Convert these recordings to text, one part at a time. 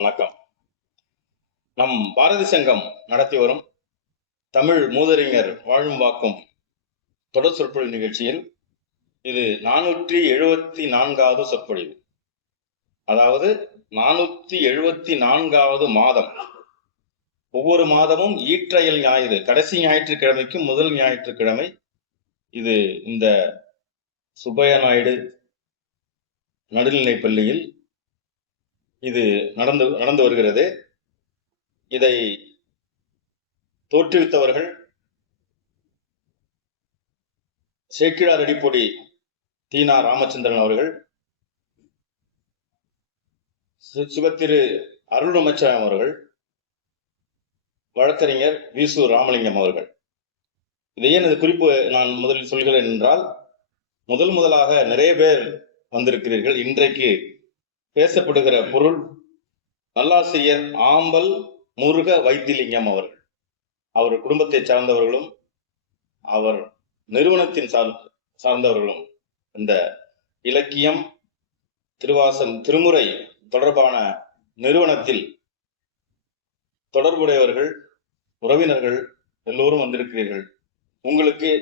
வணக்கம். நம் பாரதி சங்கம் நடத்தி வரும் தமிழ் மூதறிஞர் வாழும் வாக்கும் தொடர் சொற்பொழிவு நிகழ்ச்சியில் இது 474வது சொற்பொழிவு. அதாவது 474வது மாதம். ஒவ்வொரு மாதமும் ஈற்றையல் ஞாயிறு, கடைசி ஞாயிற்றுக்கிழமைக்கு முதல் ஞாயிற்றுக்கிழமை இது இந்த சுப்பையா நாயுடு நடுநிலைப் பள்ளியில் இது நடந்து வருகிறது. இதை தோற்றுவித்தவர்கள் சேக்கிழார் அடிப்பொடி தீனா ராமச்சந்திரன் அவர்கள், சிவத்திரு அருள்நமச்சிவாயம் அவர்கள், வழக்கறிஞர் வீசு ராமலிங்கம் அவர்கள். இதை ஏன் குறிப்பு நான் முதலில் சொல்கிறேன் என்றால், முதலாக நிறைய பேர் வந்திருக்கிறீர்கள். இன்றைக்கு பேசப்படுகிற பொருள் நல்லாசிரியர் ஆம்பல் முருக வைத்திலிங்கம் அவர்கள். அவர் குடும்பத்தை சார்ந்தவர்களும் அவர் நிறுவனத்தின் சார்ந்தவர்களும் இந்த இலக்கியம் திருமுறை தொடர்பான நிறுவனத்தில் தொடர்புடையவர்கள், உறவினர்கள் எல்லோரும் வந்திருக்கிறீர்கள். உங்களுக்கு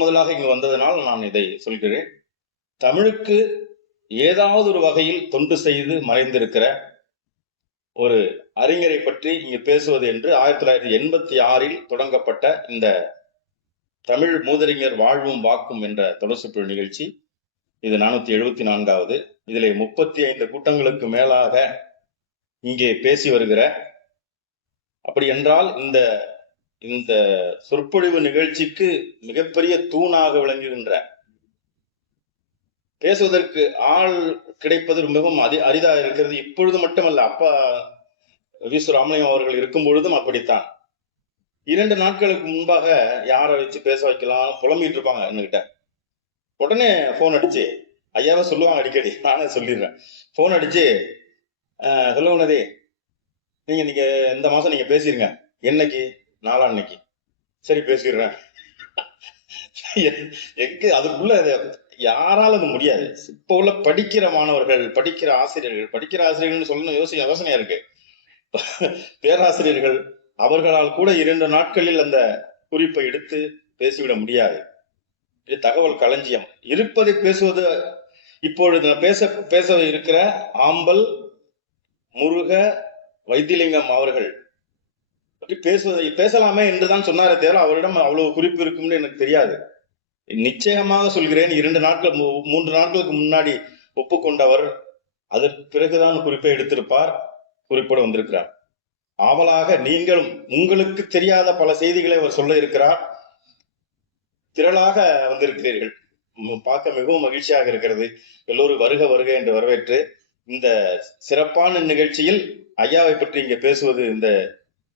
முதலாக இங்கு வந்ததனால் நான் இதை சொல்கிறேன். தமிழுக்கு ஏதாவது ஒரு வகையில் தொண்டு செய்து மறைந்திருக்கிற ஒரு அறிஞரை பற்றி இங்கு பேசுவது என்று 1986 தொடங்கப்பட்ட இந்த தமிழ் மூதறிஞர் வாழ்வும் வாக்கும் என்ற தொடர் சொற்பொழிவு நிகழ்ச்சி இது 474வது. இதிலே 35 கூட்டங்களுக்கு மேலாக இங்கே பேசி வருகிற, அப்படி என்றால் இந்த சொற்பொழிவு நிகழ்ச்சிக்கு மிகப்பெரிய தூணாக விளங்குகின்ற, பேசுவதற்கு ஆள் கிடைப்பது மிகவும் அரிதாக இருக்கிறது. இப்பொழுது மட்டுமல்ல, அப்பா வீசு ராமலிங்கம் அவர்கள் இருக்கும் பொழுதும் அப்படித்தான். 2 நாட்களுக்கு முன்பாக யாரை வச்சு பேச வைக்கலாம் புலம்பிட்டு இருப்பாங்க என்கிட்ட. உடனே போன் அடிச்சு, ஐயாவை சொல்லுவாங்க அடிக்கடி, நானே சொல்லிடுறேன். போன் அடிச்சு, சொல்லுவனதே நீங்க இந்த மாசம் நீங்க பேசிருங்க. என்னைக்கு? நாளான்னைக்கு. சரி பேசிடுறேன். அதுக்குள்ள யாரால அது முடியாது. இப்ப உள்ள படிக்கிற மாணவர்கள், படிக்கிற ஆசிரியர்கள் சொல்லணும் யோசனையா இருக்கு. பேராசிரியர்கள் அவர்களால் கூட 2 நாட்களில் அந்த குறிப்பை எடுத்து பேசிவிட முடியாது. இது தகவல் களஞ்சியம். இருப்பதை பேசுவது. இப்பொழுது பேச இருக்கிற ஆம்பல் முருக வைத்திலிங்கம் அவர்கள் பேசலாமே என்றுதான் சொன்னாரே தவிர அவரிடம் அவ்வளவு குறிப்பு இருக்கும்னு எனக்கு தெரியாது. நிச்சயமாக சொல்கிறேன், 2 நாட்கள் 3 நாட்களுக்கு முன்னாடி ஒப்புக்கொண்டவர் அதற்கு பிறகுதான் குறிப்பை எடுத்திருப்பார், குறிப்போடு வந்திருக்கிறார். ஆவலாக நீங்களும் உங்களுக்கு தெரியாத பல செய்திகளை அவர் சொல்ல இருக்கிறார். திரளாக வந்திருக்கிறீர்கள். பார்க்க மிகவும் மகிழ்ச்சியாக இருக்கிறது. எல்லோரும் வருக வருக என்று வரவேற்று இந்த சிறப்பான நிகழ்ச்சியில் ஐயாவை பற்றி இங்க பேசுவது இந்த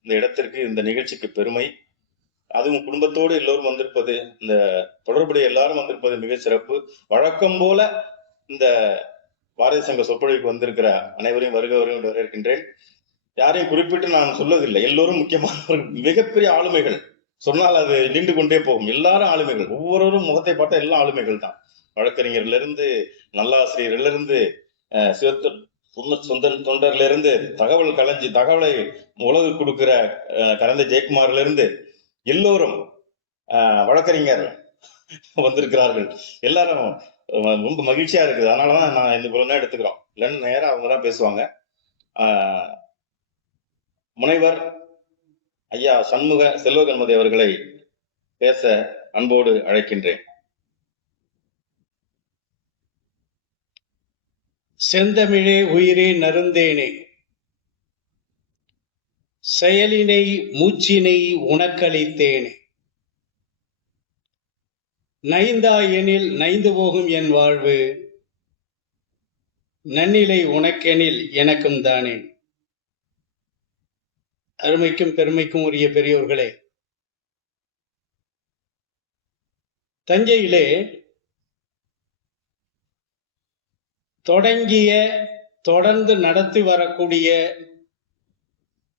இடத்திற்கு, இந்த நிகழ்ச்சிக்கு பெருமை. அதுவும் குடும்பத்தோடு எல்லோரும் வந்திருப்பது, இந்த தொடர்புடைய எல்லாரும் வந்திருப்பது மிக சிறப்பு. வழக்கம் போல இந்த பாரதி சங்க சொற்பொழிவுக்கு வந்திருக்கிற அனைவரையும் வருக வருக வரவேற்கின்றேன். யாரையும் குறிப்பிட்டு நான் சொல்வதில்லை. எல்லோரும் முக்கியமானவர்கள், மிகப்பெரிய ஆளுமைகள். சொன்னால் அது நின்று கொண்டே போகும். எல்லாரும் ஆளுமைகள். ஒவ்வொருவரும் முகத்தை பார்த்தா எல்லாம் ஆளுமைகள் தான். வழக்கறிஞர்ல இருந்து, நல்லாசிரியர்ல இருந்து, தொண்டர்ல இருந்து, தகவலை உலகு கொடுக்கிற கலந்த ஜெயக்குமார்ல இருந்து எல்லோரும் வழக்கறிஞர் வந்திருக்கிறார்கள். எல்லாரும் ரொம்ப மகிழ்ச்சியா இருக்குது. அதனாலதான் நான் இந்த இவ்வளவு நேரம் எடுத்துக்கிறோம். இல்லைன்னு நேரம் அவங்கதான் பேசுவாங்க. முனைவர் ஐயா சண்முக செல்வகன்மதி அவர்களை பேச அன்போடு அழைக்கின்றேன். செந்தமிழே உயிரே நருந்தேனே, செயலினை மூச்சினை உனக்களித்தேனே, நைந்தாயெனில் நைந்து போகும் என் வாழ்வு, நன்னிலை உனக்கெனில் எனக்கும் தானே. அருமைக்கும் பெருமைக்கும் உரிய பெரியோர்களே, தஞ்சையிலே தொடர்ந்து நடத்தி வரக்கூடிய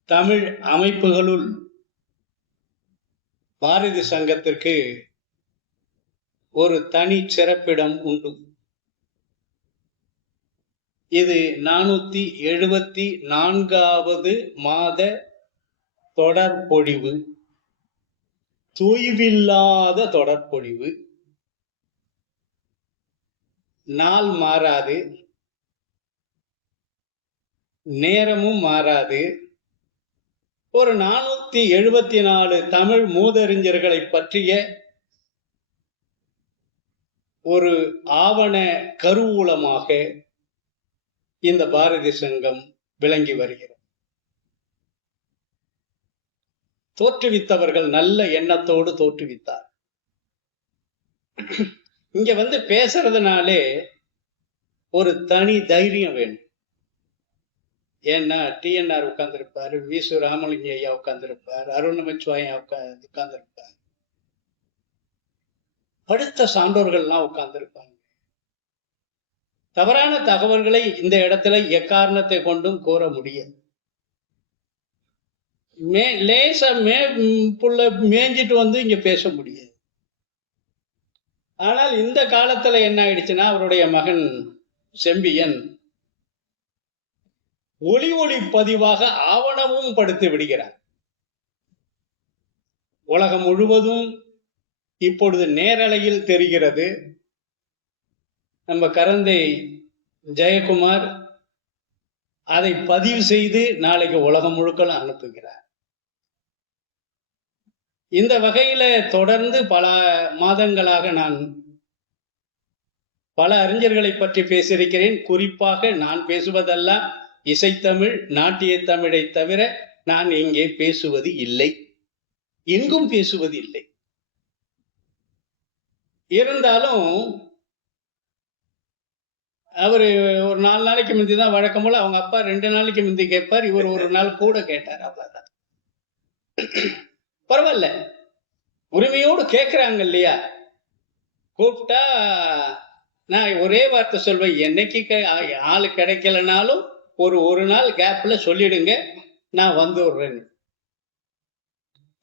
தமிழ் அமைப்புகளுள் பாரதி சங்கத்திற்கு ஒரு தனி சிறப்பிடம் உண்டு. இது 474வது மாத தொடர்பொழிவு. தொய்வில்லாத தொடர்பொழிவு. நாள் மாறாது, நேரமும் மாறாது. ஒரு 474 தமிழ் மூதறிஞர்களை பற்றிய ஒரு ஆவண கருவூலமாக இந்த பாரதி சங்கம் விளங்கி வருகிறது. தோற்றுவித்தவர்கள் நல்ல எண்ணத்தோடு தோற்றுவித்தார். இங்க வந்து பேசுறதுனாலே ஒரு தனி தைரியம் வேணும். ஏன்னா டிஎன்ஆர் உட்கார்ந்துருப்பாரு, வி.சு. ராமலிங்க ஐயா உட்கார்ந்துருப்பார், அருண் நமச்சிவாயம் உட்கார்ந்துருப்பார், படித்த சான்றோர்கள்லாம் உட்கார்ந்துருப்பாங்க. தவறான தகவல்களை இந்த இடத்துல எக்காரணத்தை கொண்டும் கூற முடியாது. லேசா மேய்ஞ்சிட்டு வந்து இங்க பேச முடியாது. ஆனால் இந்த காலத்துல என்ன ஆயிடுச்சுன்னா, அவருடைய மகன் செம்பியன் ஒளி பதிவாக ஆவணமும் படுத்தி விடுகிறார். உலகம் முழுவதும் இப்பொழுது நேரலையில் தெரிகிறது. நம்ம கரந்தை ஜெயக்குமார் அதை பதிவு செய்து நாளைக்கு உலகம் முழுக்க அனுப்புகிறார். இந்த வகையில தொடர்ந்து பல மாதங்களாக நான் பல அறிஞர்களை பற்றி பேசியிருக்கிறேன். குறிப்பாக நான் பேசுவதெல்லாம் இசைத்தமிழ், நாட்டிய தமிழை தவிர நான் இங்கே பேசுவது இல்லை, எங்கும் பேசுவது இல்லை. இருந்தாலும் அவரு ஒரு 4 நாளைக்கு முந்தி தான் வழக்கம் போல, அவங்க அப்பா 2 நாளைக்கு முந்தி கேட்பார், இவர் ஒரு நாள் கூட கேட்டார். அவ்வளவுதான். பரவாயில்ல, உரிமையோடு கேட்கிறாங்க இல்லையா? கூப்பிட்டா நான் ஒரே வார்த்தை சொல்வேன், என்னைக்கு ஆளு கிடைக்கலனாலும் ஒரு நாள் கேப்ல சொல்லிடுங்க, நான் வந்து விடுறேன்னு.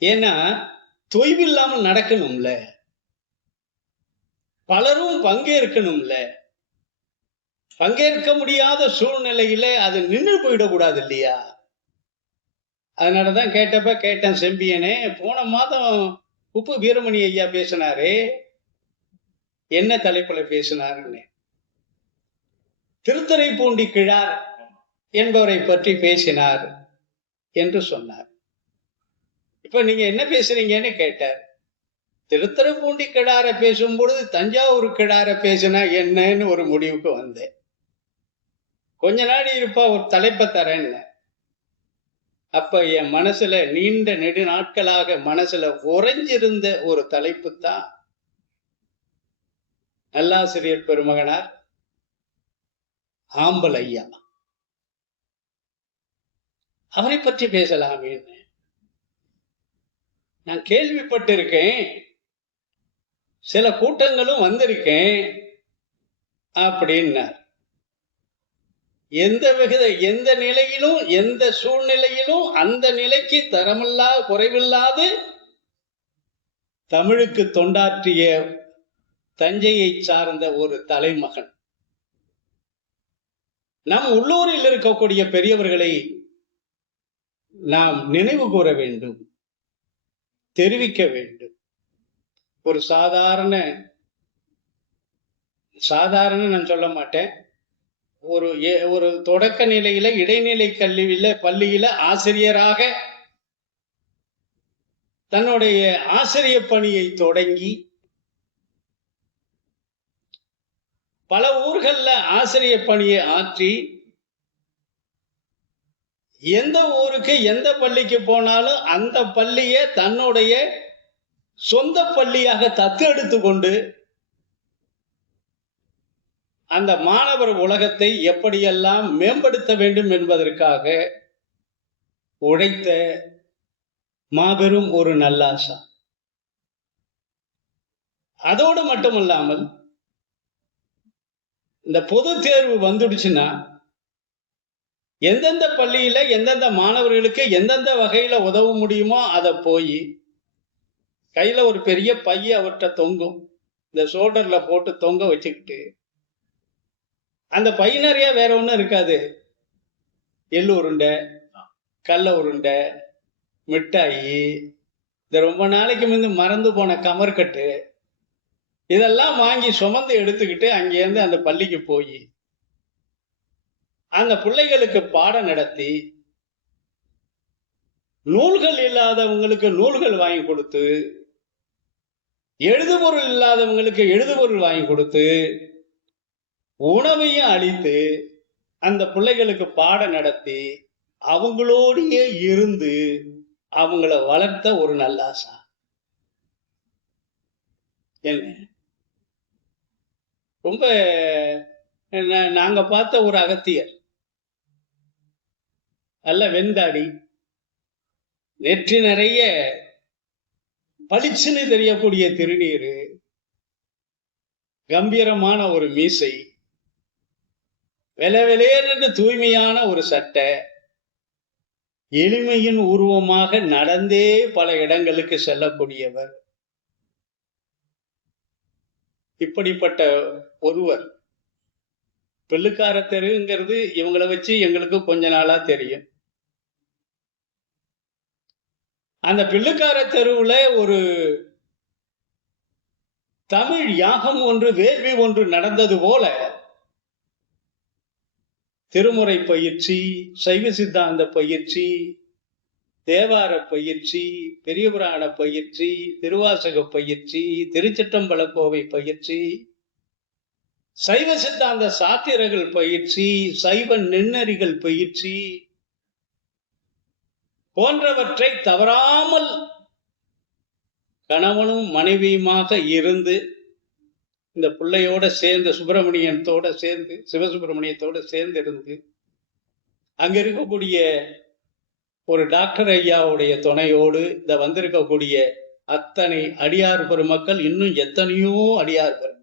ஏன்னா தொய்வில்லாமல் நடக்கணும்ல, பலரும் பங்கேற்கணும்ல. பங்கேற்க முடியாத சூழ்நிலையில அது நின்று போயிடக்கூடாது இல்லையா? அதனாலதான் கேட்டேன், செம்பியனே, போன மாதம் உப்பு வீரமணி ஐயா பேசினாரே, என்ன தலைப்புல பேசினாருன்னு. திருத்துறைப்பூண்டி கிழார் என்பவரை பற்றி பேசினார் என்று சொன்னார். இப்ப நீங்க என்ன பேசுறீங்கன்னு கேட்டார். திருத்துறைப்பூண்டி கிழார பேசும்பொழுது தஞ்சாவூர் கிழார பேசினா என்னன்னு ஒரு முடிவுக்கு வந்தேன். கொஞ்ச நாள் இருப்பா, ஒரு தலைப்பை தரேன்னு. அப்ப என் மனசுல நீண்ட நெடு நாட்களாக மனசுல உறைஞ்சிருந்த ஒரு தலைப்பு தான் நல்லாசிரியர் பெருமகனார் ஆம்பல் ஐயா. அவரை பற்றி பேசலாமே. நான் கேள்விப்பட்டிருக்கேன், சில கூட்டங்களும் வந்திருக்கேன் அப்படின்னார். எந்த நிலையிலும் எந்த சூழ்நிலையிலும் அந்த நிலைக்கு குறைவில்லாது தமிழுக்கு தொண்டாற்றிய தஞ்சையை சார்ந்த ஒரு தலைமகன். நம் உள்ளூரில் இருக்கக்கூடிய பெரியவர்களை நாம் நினைவு கூற வேண்டும், தெரிவிக்க வேண்டும். ஒரு சாதாரண நான் சொல்ல மாட்டேன், ஒரு தொடக்க நிலையில, இடைநிலை பள்ளியில ஆசிரியராக தன்னுடைய ஆசிரியர் பணியை தொடங்கி பல ஊர்கள்ல ஆசிரியர் பணியை ஆற்றி, எந்த ஊருக்கு எந்த பள்ளிக்கு போனாலும் அந்த பள்ளியை தன்னுடைய சொந்த பள்ளியாக தத்தெடுத்து கொண்டு அந்த மாணவர் உலகத்தை எப்படியெல்லாம் மேம்படுத்த வேண்டும் என்பதற்காக உழைத்த மாபெரும் ஒரு நல்லாசா. அதோடு மட்டுமல்லாமல் இந்த பொது தேர்வு வந்துடுச்சுன்னா எந்தெந்த பள்ளியில எந்தெந்த மாணவர்களுக்கு எந்தெந்த வகையில உதவ முடியுமோ அதை போய் கையில ஒரு பெரிய பைய அவர்கிட்ட தொங்கும், இந்த ஷோல்டர்ல போட்டு தொங்க வச்சுக்கிட்டு அந்த பை நிறைய வேற ஒண்ணும் இருக்காது. எள்ளு உருண்டை, கடல உருண்டை, மிட்டாயி, இந்த ரொம்ப நாளைக்கு முந்தி மறந்து போன கமர்கட்டு, இதெல்லாம் வாங்கி சுமந்து எடுத்துக்கிட்டு அங்கேருந்து அந்த பள்ளிக்கு போய் அந்த பிள்ளைகளுக்கு பாடம் நடத்தி, நூல்கள் இல்லாதவங்களுக்கு நூல்கள் வாங்கி கொடுத்து, எழுதுபொருள் இல்லாதவங்களுக்கு எழுதுபொருள் வாங்கி கொடுத்து, உணவையும் அளித்து அந்த பிள்ளைகளுக்கு பாடம் நடத்தி அவங்களோடையே இருந்து அவங்கள வளர்த்த ஒரு நல்ல ஆசா. என்ன ரொம்ப நாங்க பார்த்த ஒரு அகத்தியர், நல்ல வெண்தாடி, நெற்றி நிறைய பளிச்சுன்னு தெரியக்கூடிய திருநீரு, கம்பீரமான ஒரு மீசை, வெளவெளேன்னு தூய்மையான ஒரு சட்டை, எளிமையின் உருவமாக நடந்தே பல இடங்களுக்கு செல்லக்கூடியவர். இப்படிப்பட்ட ஒருவர் பிள்ளுக்கார தெருங்கிறது இவங்களை வச்சு எங்களுக்கு கொஞ்ச நாளா தெரியும். அந்த பிள்ளுக்கார தெருவுல ஒரு தமிழ் யாகம் ஒன்று, வேள்வி ஒன்று நடந்தது போல திருமுறை பயிற்சி, சைவ சித்தாந்த பயிற்சி, தேவார பயிற்சி, பெரிய புராண பயிற்சி, திருவாசக பயிற்சி, திருச்சிற்றம்பலக்கோவை பயிற்சி, சைவ சித்தாந்த சாத்திரங்கள் பயிற்சி, சைவ நெண்ணறிகள் பயிற்சி போன்றவற்றை தவறாமல் கணவனும் மனைவியுமாக இருந்து இந்த பிள்ளையோட சேர்ந்து, சுப்பிரமணியத்தோட சேர்ந்து, சிவசுப்பிரமணியத்தோட சேர்ந்து இருந்து, அங்க இருக்கக்கூடிய ஒரு டாக்டர் ஐயாவுடைய துணையோடு இந்த வந்திருக்கக்கூடிய அத்தனை அடியார் பெருமக்கள், இன்னும் எத்தனையோ அடியார் பெருமக்கள்,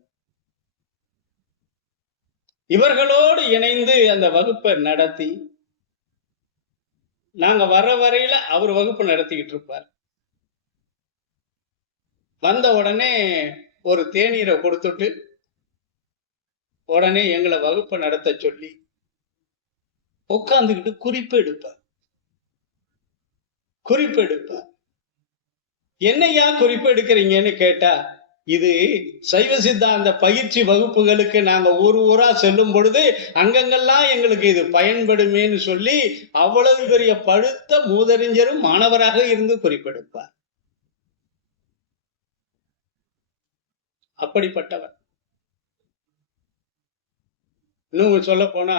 இவர்களோடு இணைந்து அந்த வகுப்பை நடத்தி, நாங்க வர வரையில அவர் வகுப்பு நடத்திக்கிட்டு இருப்பார். வந்த உடனே ஒரு தேநீரை கொடுத்துட்டு உடனே எங்களை வகுப்பை நடத்த சொல்லி உட்கார்ந்துக்கிட்டு குறிப்பெடுப்பார். என்னையா குறிப்பு எடுக்கிறீங்கன்னு கேட்டா, இது சைவ சித்தாந்த பயிற்சி வகுப்புகளுக்கு நாங்க ஊர் ஊரா செல்லும் பொழுது அங்கங்கெல்லாம் எங்களுக்கு இது பயன்படுமேன்னு சொல்லி அவ்வளவு பெரிய பழுத்த மூதறிஞரும் மாணவராக இருந்து குறிப்பெடுப்பார். அப்படிப்பட்டவர். இன்னும் சொல்ல போனா,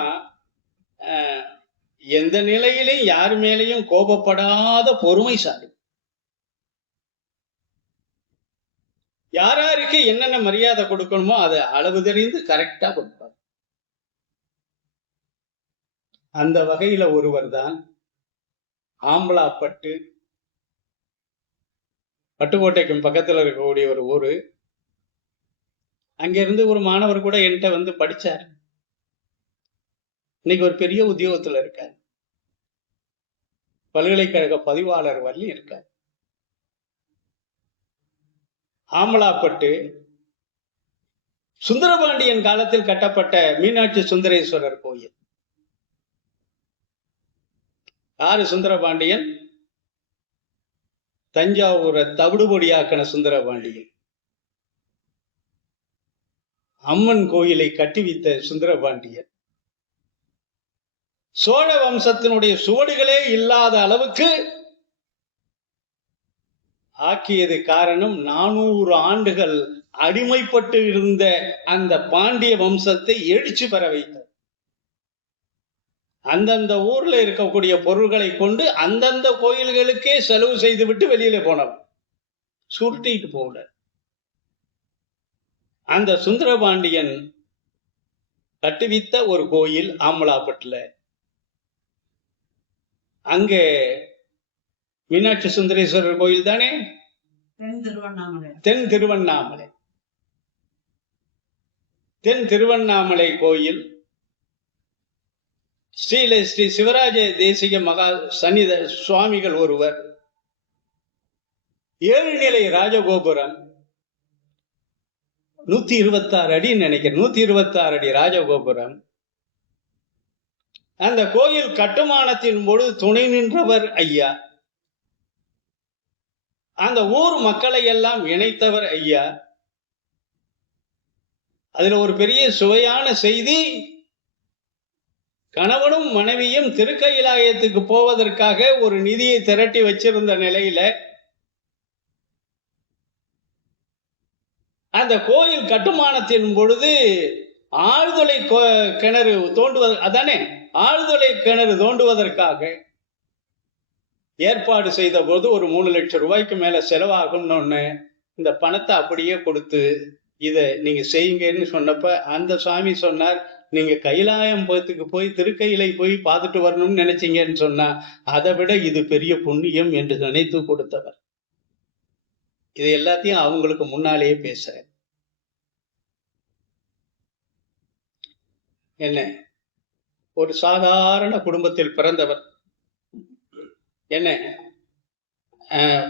எந்த நிலையிலும் யார் மேலையும் கோபப்படாத பொறுமைசாலி. யாராருக்கு என்னென்ன மரியாதை கொடுக்கணுமோ அதை அளவு தெரிந்து கரெக்டா கொடுப்பார். அந்த வகையில ஒருவர் தான் ஆம்பலாப்பட்டு, பட்டுக்கோட்டைக்கும் பக்கத்துல இருக்கக்கூடிய ஒரு ஊரு. அங்கிருந்து ஒரு மாணவர் கூட என்கிட்ட வந்து படிச்சார். இன்னைக்கு ஒரு பெரிய உத்தியோகத்துல இருக்கார். பல்கலைக்கழக பதிவாளர் வரலையும் இருக்கார். ஆம்பலாப்பட்டு சுந்தரபாண்டியன் காலத்தில் கட்டப்பட்ட மீனாட்சி சுந்தரேஸ்வரர் கோயில். யாரு சுந்தரபாண்டியன்? தஞ்சாவூரை தவிடுபொடியாக்கின சுந்தரபாண்டியன். அம்மன் கோயிலை கட்டிவித்த சுந்தரபாண்டியன். சோழ வம்சத்தினுடைய சுவடுகளே இல்லாத அளவுக்கு ஆக்கியது காரணம், 400 ஆண்டுகள் அடிமைப்பட்டு இருந்த அந்த பாண்டிய வம்சத்தை எழுச்சி பெற வைத்தார். அந்தந்த ஊர்ல இருக்கக்கூடிய பொருள்களை கொண்டு அந்தந்த கோயில்களுக்கே செலவு செய்து விட்டு வெளியில போனவன், சுருட்டிட்டு போகல. அந்த சுந்தரபாண்டியன் கட்டுவித்த ஒரு கோயில் ஆம்பலாப்பட்டுல. அங்க மீனாட்சி சுந்தரேஸ்வரர் கோயில் தானே, தென் திருவண்ணாமலை. தென் திருவண்ணாமலை கோயில் ஸ்ரீ சிவராஜ தேசிக மகா சன்னித சுவாமிகள் ஒருவர், 7 நிலை ராஜகோபுரம், 126 அடி நினைக்கிறேன், 126 அடி ராஜகோபுரம், அந்த கோயில் கட்டுமானத்தின் பொழுது துணை நின்றவர் ஐயா. அந்த ஊர் மக்களை எல்லாம் இணைத்தவர் ஐயா. அதுல ஒரு பெரிய சுவையான செய்தி, கணவனும் மனைவியும் திருக்கயிலாயத்துக்கு போவதற்காக ஒரு நிதியை திரட்டி வச்சிருந்த நிலையில அந்த கோயில் கட்டுமானத்தின் பொழுது ஆழ்துளை கிணறு தோண்டுவதற்காக ஏற்பாடு செய்த போது ஒரு 3 லட்சம் ரூபாய்க்கு மேல செலவாகும்னு இந்த பணத்தை அப்படியே கொடுத்து இத நீங்க செய்யுங்கன்னு சொன்னப்ப அந்த சாமி சொன்னார், நீங்க கைலாயம்பத்துக்கு போய் திருக்கையிலை போய் பார்த்துட்டு வரணும்னு நினைச்சீங்கன்னு சொன்னா அதை விட இது பெரிய புண்ணியம் என்று நினைத்து கொடுத்தவர். இது எல்லாத்தையும் அவங்களுக்கு முன்னாலேயே பேசுறேன். என்ன, ஒரு சாதாரண குடும்பத்தில் பிறந்தவர். என்ன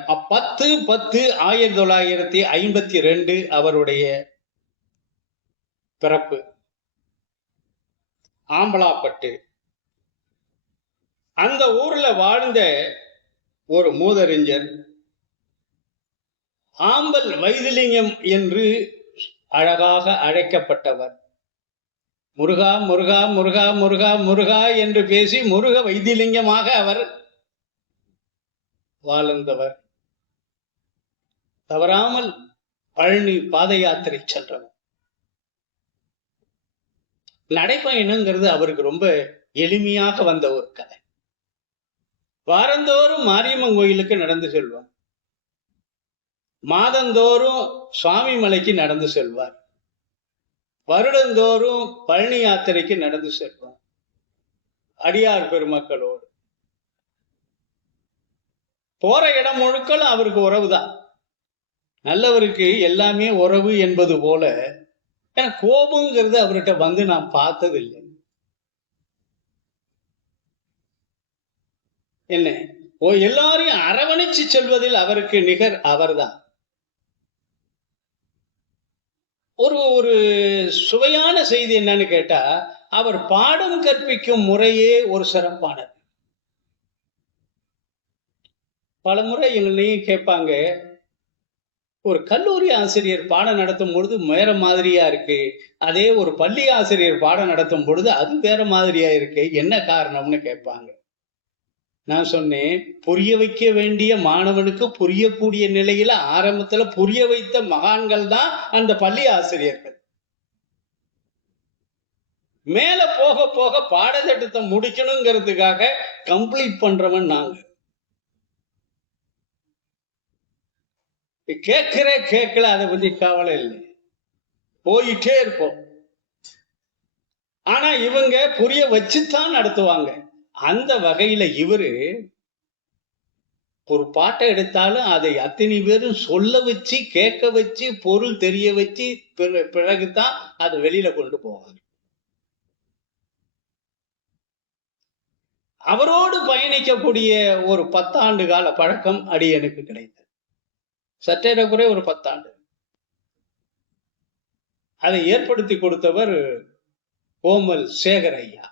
10/10/1952 அவருடைய பிறப்பு. ஆம்பலாப்பட்டு அந்த ஊர்ல வாழ்ந்த ஒரு மூதறிஞர் ஆம்பல் வைத்திலிங்கம் என்று அழகாக அழைக்கப்பட்டவர். முருகா முருகா முருகா முருகா முருகா என்று பேசி முருக வைத்திலிங்கமாக அவர் வாழ்ந்தவர். தவறாமல் பழனி பாத யாத்திரை சென்றவர். நடைப்பயணங்கிறது அவருக்கு ரொம்ப எளிமையாக வந்த ஒரு கதை. வாரந்தோறும் மாரியம்மன் கோயிலுக்கு நடந்து செல்வார். மாதந்தோறும் சுவாமி மலைக்கு நடந்து செல்வார். வருடந்தோறும் பழனி யாத்திரைக்கு நடந்து செல்வார் அடியார் பெருமக்களோடு. போற இடம் முழுக்களும் அவருக்கு உறவுதான். நல்லவருக்கு எல்லாமே உறவு என்பது போல கோபங்கிறது அவர்கிட்ட வந்து நான் பார்த்ததில்லை. என்ன, எல்லாரையும் அரவணைச்சு செல்வதில் அவருக்கு நிகர் அவர்தான். ஒரு சுவையான செய்தி என்னன்னு கேட்டா, அவர் பாடம் கற்பிக்கும் முறையே ஒரு சிறப்பானது. பல முறை எங்களையும் கேட்பாங்க, ஒரு கல்லூரி ஆசிரியர் பாடம் நடத்தும் பொழுது வேற மாதிரியா இருக்கு, அதே ஒரு பள்ளி ஆசிரியர் பாடம் நடத்தும் பொழுது அது வேற மாதிரியா இருக்கு, என்ன காரணம்னு கேட்பாங்க. நான் சொன்னேன், புரிய வைக்க வேண்டிய மாணவனுக்கு புரியக்கூடிய நிலையில ஆரம்பத்துல புரிய வைத்த மகான்கள் தான் அந்த பள்ளி ஆசிரியர்கள். மேல போக போக பாடத்திட்டத்தை முடிக்கணுங்கிறதுக்காக கம்ப்ளீட் பண்றவன் நாங்க. கேட்கல அதை பத்தி கவலை இல்லை, போயிட்டே இருப்போம். ஆனா இவங்க புரிய வச்சுதான் நடத்துவாங்க. அந்த வகையில இவரு ஒரு பாட்டை எடுத்தாலும் அதை அத்தனை பேரும் சொல்ல வச்சு கேட்க வச்சு பொருள் தெரிய வச்சு பிறகுதான் அதை வெளியில கொண்டு போவாங்க. அவரோடு பயணிக்கக்கூடிய ஒரு 10 ஆண்டு கால பழக்கம் அடியனுக்கு கிடைத்தது. சற்றேறக்குறை ஒரு 10 ஆண்டு. அதை ஏற்படுத்தி கொடுத்தவர் கோமல் சேகர் ஐயா.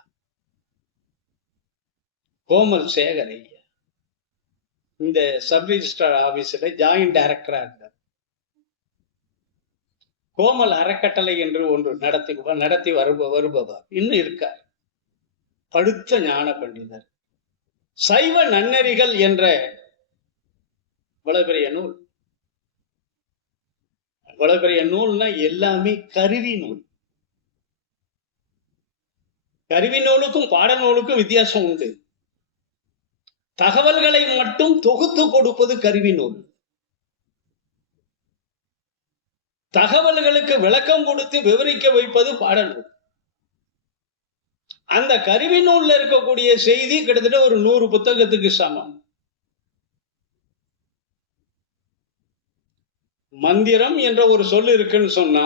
கோமல் சேகர் ஐயா இந்த சப் ரிஜிஸ்ட்ரார் ஆபீஸ்ல ஜாயிண்ட் டைரக்டரா இருந்தார். கோமல் அறக்கட்டளை என்று ஒன்று நடத்தி வருபவர் இன்னும் இருக்கார். படுத்த ஞான பண்டிதர். சைவ நன்னெறிகள் என்ற இவ்வளவு பெரிய நூல். இவ்வளவு பெரிய நூல்னா எல்லாமே கருவி நூல். கருவி நூலுக்கும் பாடநூலுக்கும் வித்தியாசம் உண்டு. தகவல்களை மட்டும் தொகுத்து கொடுப்பது கருவி நூல். தகவல்களுக்கு விளக்கம் கொடுத்து விவரிக்க வைப்பது பாடநூல். அந்த கருவி நூல்ல இருக்கக்கூடிய செய்தி கிட்டத்தட்ட ஒரு 100 புத்தகத்துக்கு சமம். மந்திரம் என்ற ஒரு சொல் இருக்குன்னு சொன்னா,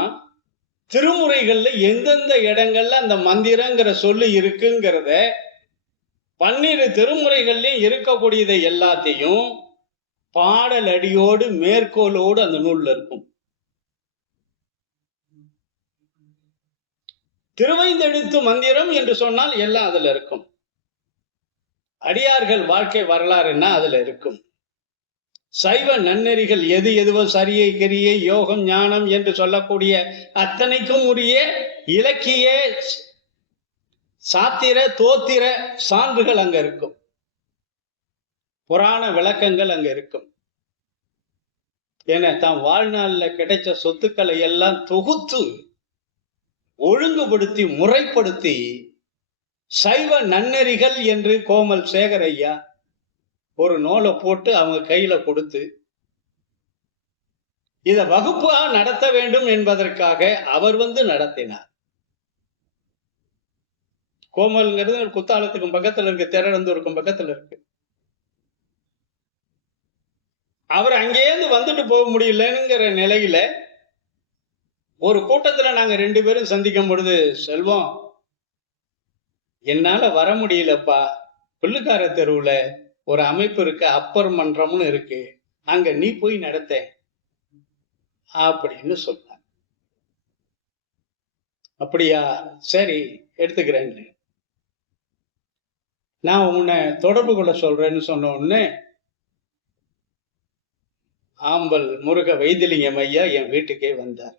திருமுறைகள்ல எந்தெந்த இடங்கள்ல அந்த மந்திரங்கிற சொல்லு இருக்குங்கிறத 12 திருமுறைகள்லயும் இருக்கக்கூடியதை எல்லாத்தையும் பாடல் அடியோடு மேற்கோளோடு அந்த நூல்ல இருக்கும். திருவைந்தெழுத்து மந்திரம் என்று சொன்னால் எல்லாம் அதுல இருக்கும். அடியார்கள் வாழ்க்கை வரலாறுன்னா அதுல இருக்கும். சைவ நன்னெறிகள் எது எதுவோ சரியை கிரியை யோகம் ஞானம் என்று சொல்லக்கூடிய அத்தனைக்கும் உரிய இலக்கிய சாத்திர தோத்திர சான்றுகள் அங்க இருக்கும். புராண விளக்கங்கள் அங்க இருக்கும். என தாம் வாழ்நாள்ல கிடைச்ச சொத்துக்களை எல்லாம் தொகுத்து ஒழுங்குபடுத்தி முறைப்படுத்தி சைவ நன்னெறிகள் என்று கோமல் சேகர் ஐயா ஒரு நூலை போட்டு அவங்க கையில கொடுத்து இத வகுப்பா நடத்த வேண்டும் என்பதற்காக அவர் நடத்தினார். கோமல்ங்கிறது குத்தாலத்துக்கும் பக்கத்துல இருக்கு, திரளந்தூருக்கும் பக்கத்துல இருக்கு. அவர் அங்கேயிருந்து வந்துட்டு போக முடியலங்கிற நிலையில ஒரு கூட்டத்துல நாங்க 2 பேரும் சந்திக்கும் பொழுது, செல்வம் என்னால வர முடியலப்பா, புல்லுக்கார தெருவுல ஒரு அமைப்பு இருக்கு, அப்பர் மன்றம்னு இருக்கு, அங்க நீ போய் நடத்த அப்படின்னு சொன்னார். அப்படியா, சரி எடுத்துக்கிறேன், நான் உன்னை தொடர்பு கொள்ள சொல்றேன்னு சொன்ன உடனே ஆம்பல் முருக வைத்திலிங்கம் ஐயா என் வீட்டுக்கே வந்தார்.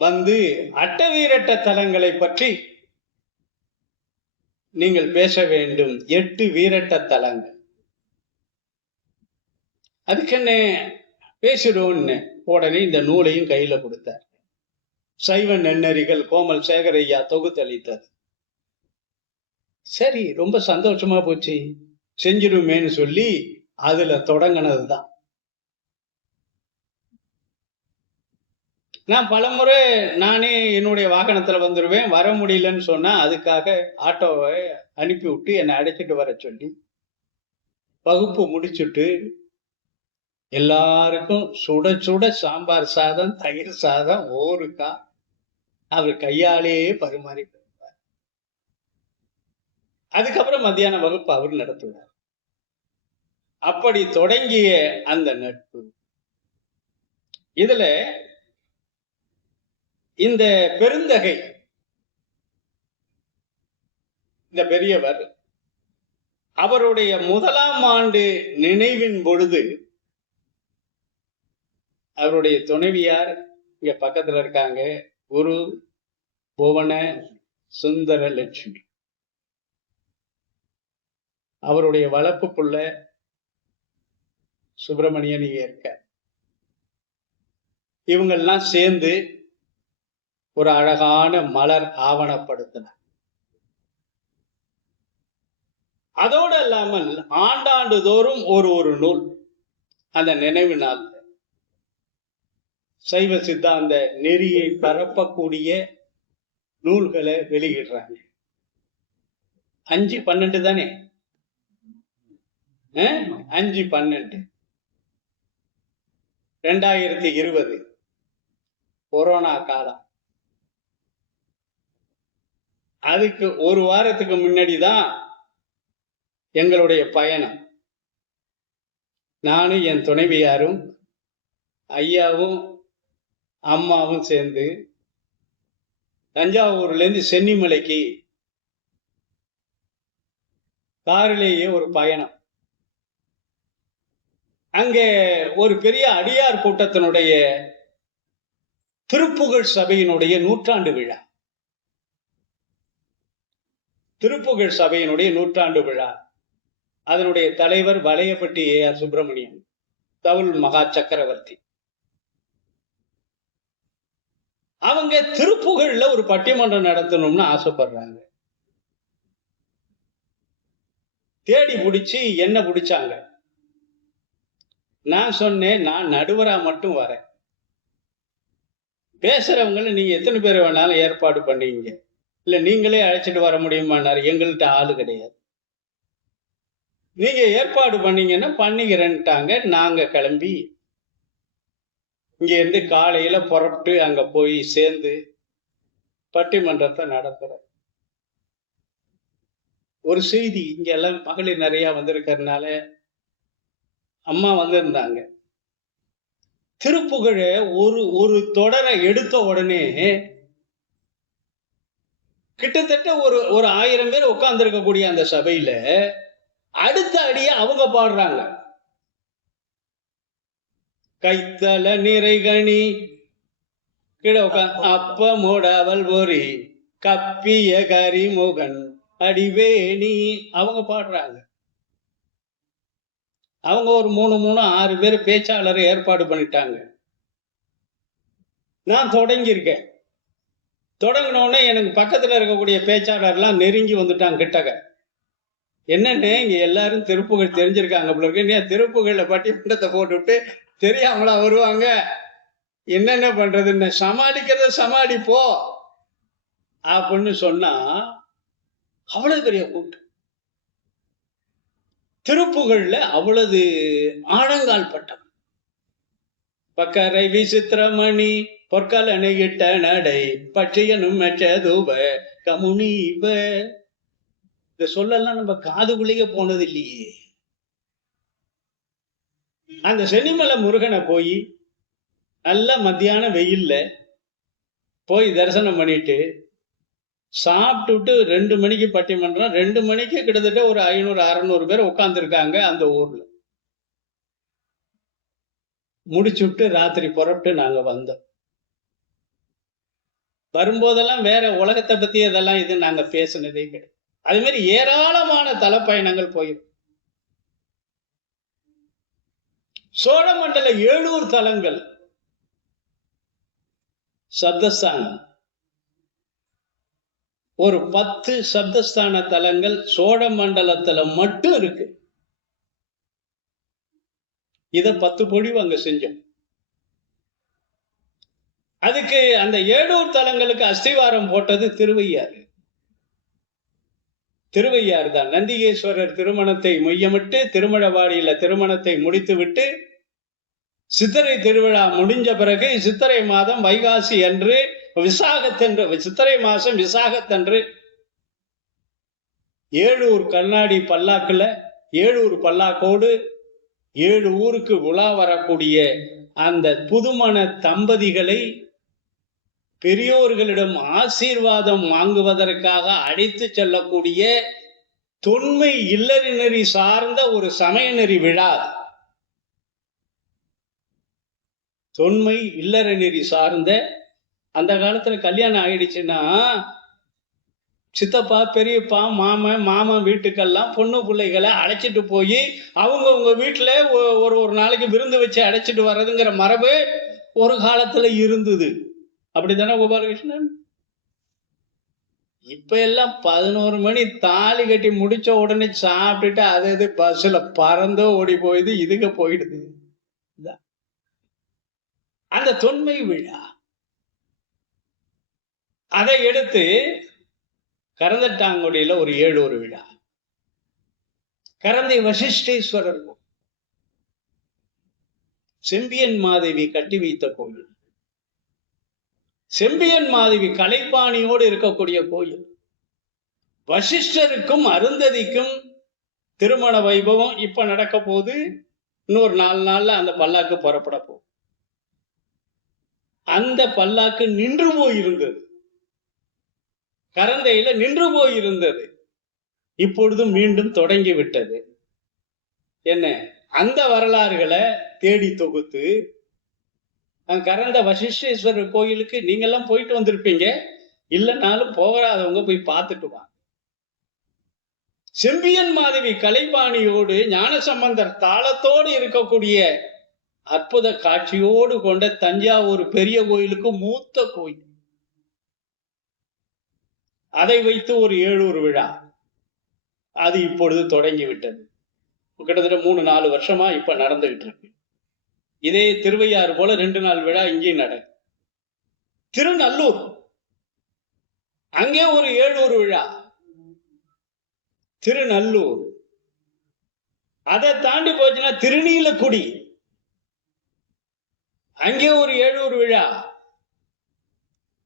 வந்து அட்டவீரட்ட தலங்களை பற்றி நீங்கள் பேச வேண்டும், 8 வீரட்ட தலங்கள், அதுக்கு என்ன பேசிடுவோன்னு உடனே இந்த நூலையும் கையில கொடுத்தார். சைவ நன்னெறிகள் கோமல் சேகர் ஐயா தொகுத்தளித்தது. சரி, ரொம்ப சந்தோஷமா போச்சு, செஞ்சிருமேன்னு சொல்லி அதுல தொடங்கினதுதான். நான் பலமுறை நானே என்னுடைய வாகனத்துல வந்துடுவேன், வர முடியலன்னு சொன்னா அதுக்காக ஆட்டோவை அனுப்பி விட்டு என்னை அழைச்சிட்டு வர சொல்லி வகுப்பு முடிச்சுட்டு எல்லாருக்கும் சுட சுட சாம்பார் சாதம் தயிர் சாதம் ஓருக்கா அவர் கையாலேயே பரிமாறி கொடுப்பார். அதுக்கப்புறம் மத்தியான வகுப்பு அவர் நடத்துவார். அப்படி தொடங்கிய அந்த நட்பு, இதுல இந்த பெருந்தகை, இந்த பெரியவர், அவருடைய 1ஆம் ஆண்டு நினைவின் பொழுது அவருடைய துணைவியார் இங்க பக்கத்துல இருக்காங்க, குரு புவன சுந்தர லட்சுமி, அவருடைய வளர்ப்பு புள்ள சுப்பிரமணியன் இருக்க, இவங்கெல்லாம் சேர்ந்து ஒரு அழகான மலர் ஆவணப்படுத்தினார். அதோடு இல்லாமல் ஆண்டாண்டு தோறும் ஒரு நூல் அந்த நினைவு நாள் சைவ சித்தாந்த நெறியை பரப்பக்கூடிய நூல்களை வெளியிடுறாங்க. 5/12 தானே, 5/12 2020 கொரோனா காலம். அதுக்கு ஒரு வாரத்துக்கு முன்னாடிதான் எங்களுடைய பயணம். நானும் என் துணைவியாரும் ஐயாவும் அம்மாவும் சேர்ந்து தஞ்சாவூர்ல இருந்து சென்னிமலைக்கு காரிலேயே ஒரு பயணம். அங்கே ஒரு பெரிய அடியார் கூட்டத்தினுடைய திருப்புகழ் சபையினுடைய 100ஆண்டு விழா, திருப்புகழ் சபையினுடைய 100ஆண்டு விழா. அதனுடைய தலைவர் வலையப்பட்டி AR சுப்பிரமணியம், தவுல் மகா சக்கரவர்த்தி. அவங்க திருப்புகழ்ல ஒரு பட்டிமன்றம் நடத்தணும்னு ஆசைப்படுறாங்க. தேடி பிடிச்சி என்ன பிடிச்சாங்க. நான் சொன்னேன், நான் நடுவரா மட்டும் வரேன், பேசுறவங்களை நீங்க எத்தனை பேர் வேணாலும் ஏற்பாடு பண்ணீங்க, இல்ல நீங்களே அழைச்சிட்டு வர முடியுமானாரு. எங்கள்கிட்ட ஆளு கிடையாது, நீங்க ஏற்பாடு பண்ணீங்கன்னா பண்ணிக்கிறேன்ட்டாங்க. நாங்க கிளம்பி இங்க இருந்து காலையில புறப்பட்டு அங்க போய் சேர்ந்து பட்டிமன்றத்தை நடத்துறோம். ஒரு செய்தி, இங்க எல்லாம் மகளிர் நிறைய வந்திருக்கிறதுனால அம்மா வந்திருந்தாங்க. திருப்புகழ ஒரு தொடரை எடுத்த உடனே கிட்டத்தட்ட ஒரு 1000 பேர் உட்கார்ந்து இருக்கக்கூடிய அந்த சபையில அடுத்த அடிய அவங்க பாடுறாங்க. கைத்தல நிறைகணி கீழே உட்காந்து அப்பமோட அவள் பொறி கப்பிய கரிமுகன் அடிவேணி அவங்க பாடுறாங்க. அவங்க ஒரு 6 பேர் பேச்சாளரை ஏற்பாடு பண்ணிட்டாங்க. நான் தொடங்கியிருக்கேன். தொடங்கினோடனே எனக்கு பக்கத்துல இருக்கக்கூடிய பேச்சாளர்லாம் நெருங்கி வந்துட்டாங்க கிட்டக்க. என்னன்னு இங்க எல்லாரும் திருப்புகழ் தெரிஞ்சிருக்காங்க போல இருக்கு. நீ திருப்புகழ்ல பட்டிமன்றத்தை போட்டுவிட்டு தெரியாமலா வருவாங்க? என்னென்ன பண்றதுன்னு சமாளிக்கிறத சமாளிப்போ அப்படின்னு சொன்னா அவ்வளவு பெரிய கூட்டம். திருப்புகழ்ல அவ்வளவு ஆழங்கால் பட்டம். பக்கரை விசித்திரமணி பொற்கலனை இட்ட நடை பற்றியனும் மெச்சதூப கமுனீப. இந்த சொல்லலாம் நம்ம காதுகுள்ளிய போனது இல்லையே. அந்த சென்னிமலை முருகனை போய் நல்ல மத்தியான வெயில்ல போய் தரிசனம் பண்ணிட்டு சாப்பிட்டுட்டு 2 மணிக்கு பட்டிமன்றம். 2 மணிக்கு கிட்டத்தட்ட ஒரு 500-600 பேர் உட்கார்ந்து இருக்காங்க அந்த ஊர்ல. முடிச்சுட்டு ராத்திரி புறப்பட்டு நாங்க வந்தோம். வரும்போதெல்லாம் வேற உலகத்தை பத்தி இதெல்லாம் இது நாங்க பேசினதே கிடையாது. அது மாதிரி ஏராளமான தலப்பயணங்கள் போயிருக்கு. சோழமண்டல 7 தலங்கள் சப்தஸ்தானம், ஒரு 10 சப்தஸ்தான தலங்கள் சோழ மண்டலத்துல மட்டும் இருக்கு. இத 10 பொழிவு அங்க செஞ்சோம். அதுக்கு அந்த 7 தலங்களுக்கு அஸ்திவாரம் போட்டது திருவையாறு தான். நந்திகேஸ்வரர் திருமணத்தை மையமிட்டு திருமழவாடியில திருமணத்தை முடித்து விட்டு சித்திரை திருவிழா முடிஞ்ச பிறகு சித்திரை மாதம் வைகாசி அன்று விசாகத்தன்று, சித்திரை மாசம் விசாகத்தன்று 7 கண்ணாடி பல்லாக்குல 7 பல்லாக்கோடு 7 ஊருக்கு உலா வரக்கூடிய அந்த புதுமண தம்பதிகளை பெரியோர்களிடம் ஆசீர்வாதம் வாங்குவதற்காக அழைத்து செல்லக்கூடிய தொன்மை இல்லறி நெறி சார்ந்த ஒரு சமய நெறி விழா. தொன்மை இல்லற நெறி சார்ந்த, அந்த காலத்துல கல்யாணம் ஆயிடுச்சுன்னா சித்தப்பா பெரியப்பா மாமன் வீட்டுக்கெல்லாம் பொண்ணு பிள்ளைகளை அழைச்சிட்டு போய் அவங்க வீட்டுல ஒரு நாளைக்கு விருந்து வச்சு அழைச்சிட்டு வர்றதுங்கிற மரபு ஒரு காலத்துல இருந்தது. அப்படித்தானே கோபாலகிருஷ்ணன்? இப்ப எல்லாம் 11 மணி தாலி கட்டி முடிச்ச உடனே சாப்பிட்டுட்டு அது பஸ்ல பறந்தோ ஓடி போயிடுது, இதுங்க போயிடுது. அந்த தொன்மை விழா அதை எடுத்து கரந்தட்டாங்குடியில ஒரு 7 விழா, கரந்தை வசிஷ்டேஸ்வரர், செம்பியன் மாதேவி கட்டி வைத்த கோயில், செம்பியன் மாதேவி கலைப்பாணியோடு இருக்கக்கூடிய கோயில், வசிஷ்டருக்கும் அருந்ததிக்கும் திருமண வைபவம் இப்ப நடக்க போது. இன்னொரு 4 நாள்ல அந்த பல்லாக்கு புறப்பட போகும். அந்த பல்லாக்கு நின்று போயிருந்தது, கரந்தையில நின்று போயிருந்தது. இப்பொழுது மீண்டும் தொடங்கி விட்டது. என்ன, அந்த வரலாறுகளை தேடி தொகுத்து கரந்த வசிஷ்டேஸ்வரர் கோயிலுக்கு நீங்க எல்லாம் போயிட்டு வந்திருப்பீங்க, இல்லைனாலும் போகாதவங்க போய் பார்த்துட்டு வாங்க. செம்பியன் மாதேவி கலைபாணியோடு ஞானசம்பந்தர் தாளத்தோடு இருக்கக்கூடிய அற்புத காட்சியோடு கொண்ட தஞ்சாவூர் பெரிய கோயிலுக்கு மூத்த கோயில். அதை வைத்து ஒரு 7 விழா அது இப்பொழுது தொடங்கி விட்டது. கிட்டத்தட்ட 3-4 வருஷமா இப்ப நடந்துகிட்டு இருக்கு. இதே திருவையாறு போல 2 நாள் விழா இங்கேயும் நட. திருநல்லூர் அங்கே ஒரு 7 விழா. திருநல்லூர் அதை தாண்டி போச்சுன்னா திருநீலக்குடி, அங்கே ஒரு 7 விழா.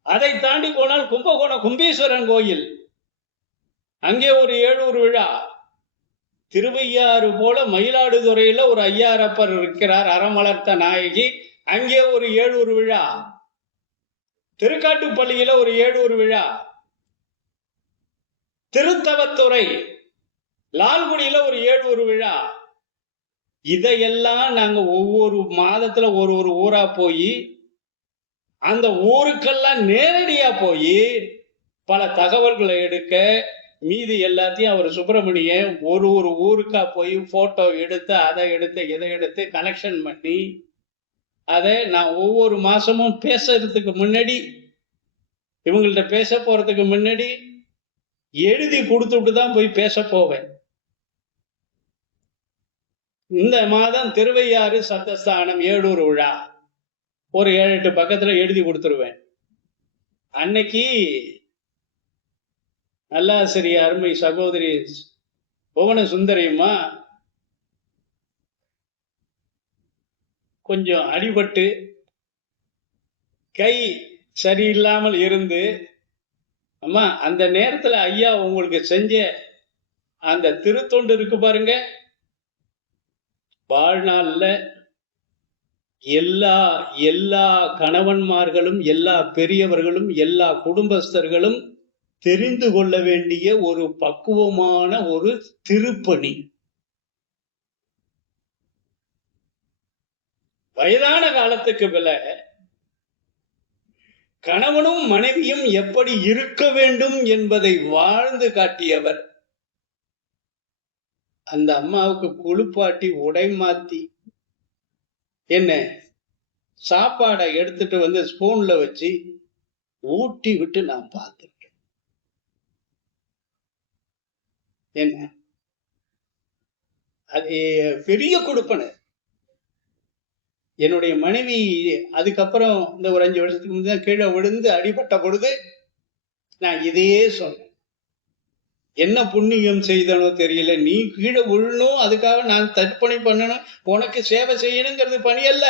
அதை தாண்டி போனால் கும்பகோணம் கும்பீஸ்வரன் கோயில், அங்கே ஒரு 7 விழா. திருவையாறு போல மயிலாடுதுறையில ஒரு ஐயாரப்பர் இருக்கிறார், அறமலர்த்த நாயகி, அங்கே ஒரு 7 விழா. திருக்காட்டுப்பள்ளியில ஒரு 7 விழா. திருத்தவத்துறை, லால்குடியில ஒரு ஏழூர் விழா. இதையெல்லாம் நாங்க ஒவ்வொரு மாதத்துல ஒரு ஊரா போய் அந்த ஊருக்கெல்லாம் நேரடியா போய் பல தகவல்களை எடுக்க, மீதி எல்லாத்தையும் அவர் சுப்பிரமணியன் ஒரு ஊருக்கா போய் போட்டோ எடுத்து அதை எடுத்து இதை எடுத்து கலெக்ஷன் பண்ணி அதை நான் ஒவ்வொரு மாசமும் பேசுறதுக்கு முன்னாடி, இவங்கள்ட்ட பேச போறதுக்கு முன்னாடி எழுதி கொடுத்துட்டு தான் போய் பேச போவேன். இந்த மாதம் திருவையாறு சப்தஸ்தானம் ஏழூர் விழா ஒரு 7-8 பக்கத்துல எழுதி கொடுத்துருவேன். அன்னைக்கு நல்லாசிரிய அருமை சகோதரி புவன சுந்தரியம்மா கொஞ்சம் அடிபட்டு கை சரியில்லாமல் இருந்து, அம்மா அந்த நேரத்துல ஐயா உங்களுக்கு செஞ்ச அந்த திருத்தொண்டு இருக்கு பாருங்க, வாழ்நாள்ல எல்லா எல்லா கணவன்மார்களும், எல்லா பெரியவர்களும், எல்லா குடும்பஸ்தர்களும் தெரிந்து கொள்ள வேண்டிய ஒரு பக்குவமான ஒரு திருப்பணி. வயதான காலத்துக்கு மேல கணவனும் மனைவியும் எப்படி இருக்க வேண்டும் என்பதை வாழ்ந்து காட்டியவர். அந்த அம்மாவுக்கு குளிப்பாட்டி உடை மாத்தி என்ன சாப்பாடை எடுத்துட்டு வந்து ஸ்பூன்ல வச்சு ஊட்டி விட்டு நான் பார்த்திருக்கேன். என்ன அது பெரிய கொடுப்பனை. என்னுடைய மனைவி அதுக்கப்புறம் இந்த ஒரு 5 வருஷத்துக்கு முந்தைய கீழே விழுந்து அடிபட்ட பொழுது நான் இதையே சொன்னேன். என்ன புண்ணியம் செய்தனோ தெரியல, நீ கீழே விழணும், அதுக்காக நான் தற்பணி பண்ணணும், உனக்கு சேவை செய்யணுங்கிறது பணி அல்ல.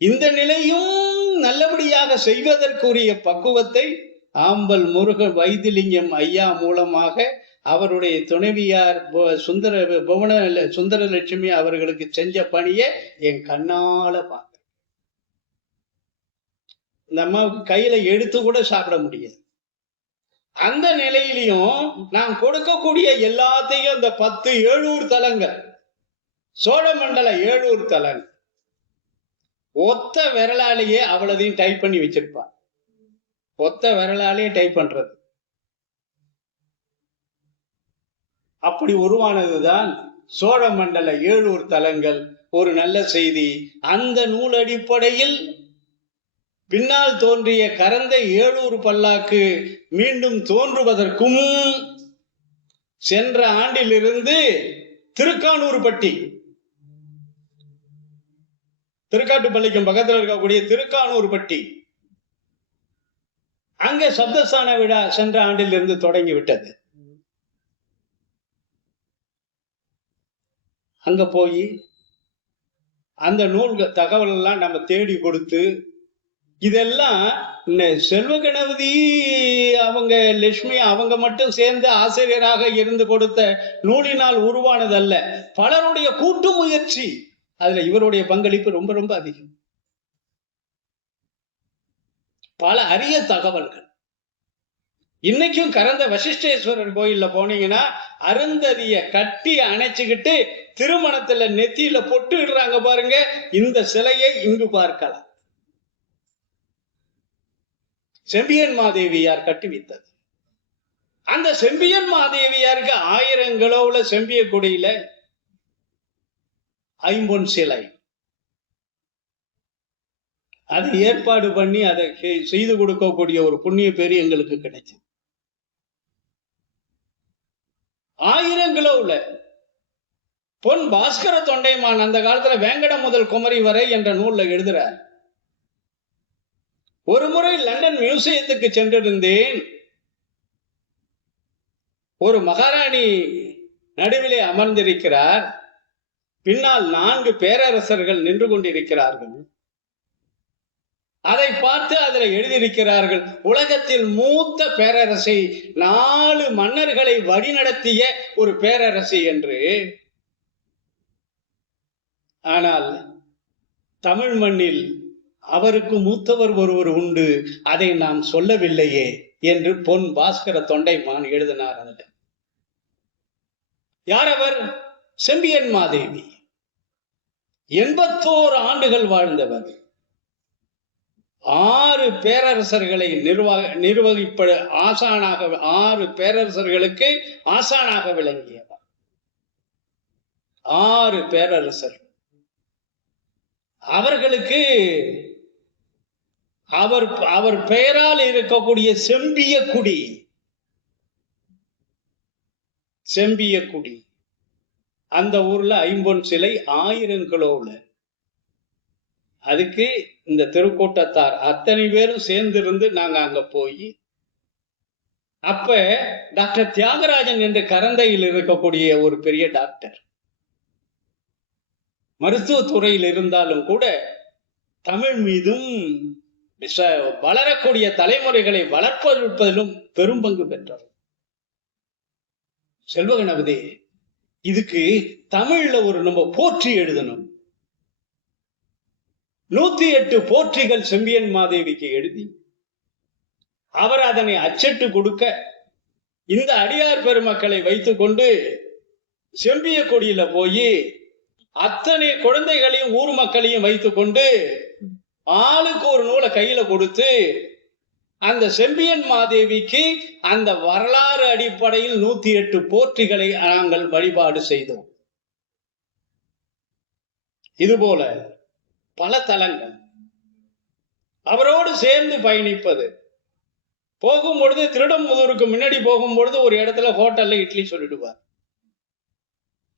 இந்த நிலையும் நல்லபடியாக செய்வதற்குரிய பக்குவத்தை ஆம்பல் முருகன் வைத்திலிங்கம் ஐயா மூலமாக அவருடைய துணைவியார் சுந்தரலட்சுமி அவர்களுக்கு செஞ்ச பணியை என் கண்ணால பார்த்தேன். இந்த அம்மாவுக்கு கையில எடுத்து கூட சாப்பிட முடியாது. அந்த நிலையிலையும் நான் கொடுக்கக்கூடிய எல்லாத்தையும் இந்த 10 ஏழூர் தலங்கள், சோழமண்டல ஏழூர் தலங்கள் ஒத்த விரலாலேயே அவ்வளதையும் டைப் பண்ணி வச்சிருப்பான். ஒத்த விரலாலேயே டைப் பண்றது. அப்படி உருவானதுதான் சோழமண்டல ஏழூர் தலங்கள். ஒரு நல்ல செய்தி, அந்த நூல் அடிப்படையில் பின்னால் தோன்றிய கரந்தை ஏழூர் பல்லாக்கு மீண்டும் தோன்றுவதற்கும் சென்ற ஆண்டிலிருந்து திருக்கானூர்பட்டி, திருக்காட்டுப்பள்ளிக்கும் பக்கத்தில் இருக்கக்கூடிய திருக்கானூர்பட்டி, அங்க சப்தஸ்தான விழா சென்ற ஆண்டிலிருந்து தொடங்கி விட்டது. அங்க போய் அந்த நூல் தகவல் எல்லாம் நம்ம தேடி கொடுத்து, இதெல்லாம் செல்வ கணபதி அவங்க லட்சுமி அவங்க மட்டும் சேர்ந்து ஆசிரியராக இருந்து கொடுத்த நூலினால் உருவானதல்ல, பலருடைய கூட்டு முயற்சி. அதுல இவருடைய பங்களிப்பு ரொம்ப ரொம்ப அதிகம். பல அரிய தகவல்கள். இன்னைக்கும் கரந்த வசிஷ்டேஸ்வரர் கோயில்ல போனீங்கன்னா அருந்ததிய கட்டி அணைச்சுக்கிட்டு திருமணத்துல நெத்தியில பொட்டு இடுறாங்க பாருங்க. இந்த சிலையை இங்கு பார்க்கலாம். செம்பியன் மாதேவியார் கட்டி வைத்தது. அந்த செம்பியன் மாதேவியாருக்கு 1000 கிலோவுல செம்பிய கொடியில ஐம்பொன் சிலை, அது ஏற்பாடு பண்ணி அதை செய்து கொடுக்கக்கூடிய ஒரு புண்ணிய பேரு எங்களுக்கு கிடைச்சது. 1000 கிலோவுல பொன் பாஸ்கர தொண்டைமான் அந்த காலத்துல வேங்கடம் முதல் குமரி வரை என்ற நூல்ல எழுதுறார். ஒரு முறை லண்டன் மியூசியத்துக்கு சென்றிருந்தேன். ஒரு மகாராணி நடுவிலே அமர்ந்திருக்கிறார். பின்னால் 4 பேரரசர்கள் நின்று கொண்டிருக்கிறார்கள். அதை பார்த்து அதில் எழுதியிருக்கிறார்கள், உலகத்தில் மூத்த பேரரசி, 4 மன்னர்களை வழிநடத்திய ஒரு பேரரசி என்று. ஆனால் தமிழ் மண்ணில் அவருக்கு மூத்தவர் ஒருவர் உண்டு, அதை நாம் சொல்லவில்லையே. என்று பொன் பாஸ்கர தொண்டைமான் எழுதினார். அதுல யார் அவர்? செம்பியன் மாதேவி. 81 ஆண்டுகள் வாழ்ந்தவர். 6 பேரரசர்களை நிர்வகிப்ப ஆசானாக 6 பேரரசர்களுக்கு ஆசானாக விளங்கியவர். 6 பேரரசர். அவர்களுக்கு அவர் பெயரால் இருக்கக்கூடிய செம்பிய குடி, செம்பிய குடி, அந்த ஊர்ல ஐம்பொன் சிலை 1000 கிலோவுல. அதுக்கு இந்த திருக்கூட்டத்தார் அத்தனை பேரும் சேர்ந்திருந்து நாங்க அங்க போய், அப்ப டாக்டர் தியாகராஜன் என்று கரந்தையில் இருக்கக்கூடிய ஒரு பெரிய டாக்டர், மருத்துவத்துறையில் இருந்தாலும் கூட தமிழ் மீதும் வளரக்கூடிய தலைமுறைகளை வளர்ப்பதிலும் பெரும் பங்கு பெற்றவர். செல்வ கணபதி, இதுக்கு தமிழ்ல ஒரு நம்ம போற்றி எழுதணும். 108 போற்றிகள் செம்பியன் மாதேவிக்கு எழுதி அவர் அதனை அச்சிட்டு கொடுக்க, இந்த அடியார் பெருமக்களை வைத்துக் கொண்டு செம்பிய கொடியில போய் அத்தனை குழந்தைகளையும் ஊர் மக்களையும் வைத்துக் கொண்டு ஆளுக்கு ஒரு நூலை கையில கொடுத்து அந்த செம்பியன் மாதேவிக்கு அந்த வரலாறு அடிப்படையில் 108 போற்றிகளை நாங்கள் வழிபாடு செய்தோம். இதுபோல பல தலங்கள். அவரோடு சேர்ந்து பயணிப்பது. போகும்பொழுது திருடமுதூருக்கு முன்னாடி போகும்பொழுது ஒரு இடத்துல ஹோட்டல்ல இட்லி சொல்லிடுவார்.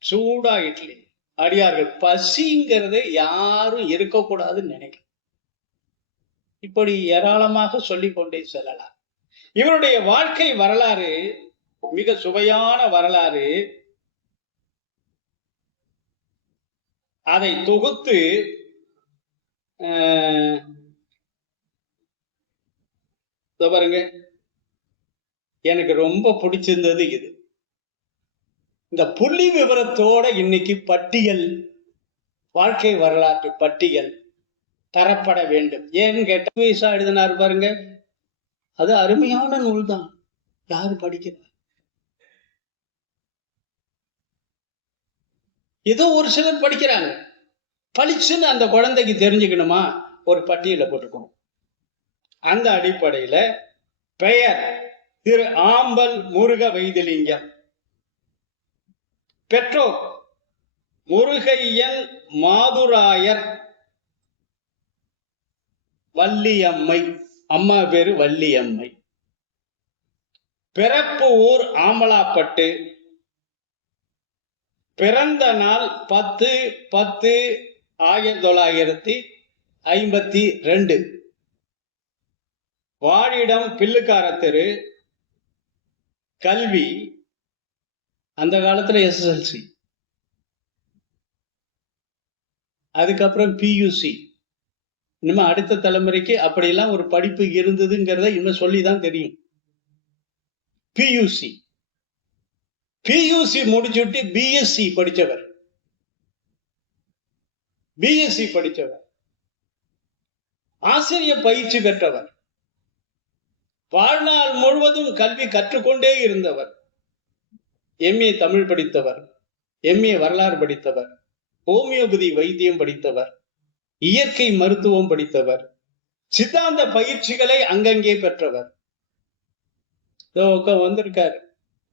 சூடா இட்லி. அடியார்கள் பசிங்கிறது யாரும் இருக்கக்கூடாதுன்னு நினைக்க. இப்படி ஏராளமாக சொல்லிக் கொண்டே செல்லலாம். இவருடைய வாழ்க்கை வரலாறு மிக சுவையான வரலாறு. அதை தொகுத்து பாருங்க, எனக்கு ரொம்ப பிடிச்சிருந்தது இது. இந்த புள்ளி விவரத்தோட இன்னைக்கு பட்டியல், வாழ்க்கை வரலாற்று பட்டியல் தரப்பட வேண்டும். ஏன்னு கேட்ட வயசா எழுதினார் பாருங்க, அது அருமையான நூல் தான். யாரு படிக்கிறார்? ஏதோ ஒரு சிலர் படிக்கிறாங்க. படிச்சுன்னு அந்த குழந்தைக்கு தெரிஞ்சுக்கணுமா, ஒரு பட்டியலை போட்டுக்கணும். அந்த அடிப்படையில பெயர் திரு ஆம்பல் முருக வைத்திலிங்கம். பெற்றோர் முருகையன் மாதுராயர், வள்ளியம்மை, அம்மா பேரு வள்ளியம்மை. பிறப்பு ஊர் ஆமலாப்பட்டு. பிறந்த நாள் 10/10/1952. வாழிடம் பில்லுக்கார தெரு. கல்வி அந்த காலத்துல SSLC, அதுக்கப்புறம் PUC. இனிமே அடுத்த தலைமுறைக்கு அப்படியெல்லாம் ஒரு படிப்பு இருந்ததுங்கிறத இனிமே சொல்லிதான் தெரியும். PUC முடிச்சுட்டு BSc படிச்சவர். ஆசிரியர் பயிற்சி பெற்றவர். வாழ்நாள் முழுவதும் கல்வி கற்றுக்கொண்டே இருந்தவர். MA தமிழ் படித்தவர், MA வரலாறு படித்தவர், ஹோமியோபதி வைத்தியம் படித்தவர், இயற்கை மருத்துவம் படித்தவர், சித்தாந்த பயிற்சிகளை அங்கங்கே பெற்றவர். வந்திருக்காரு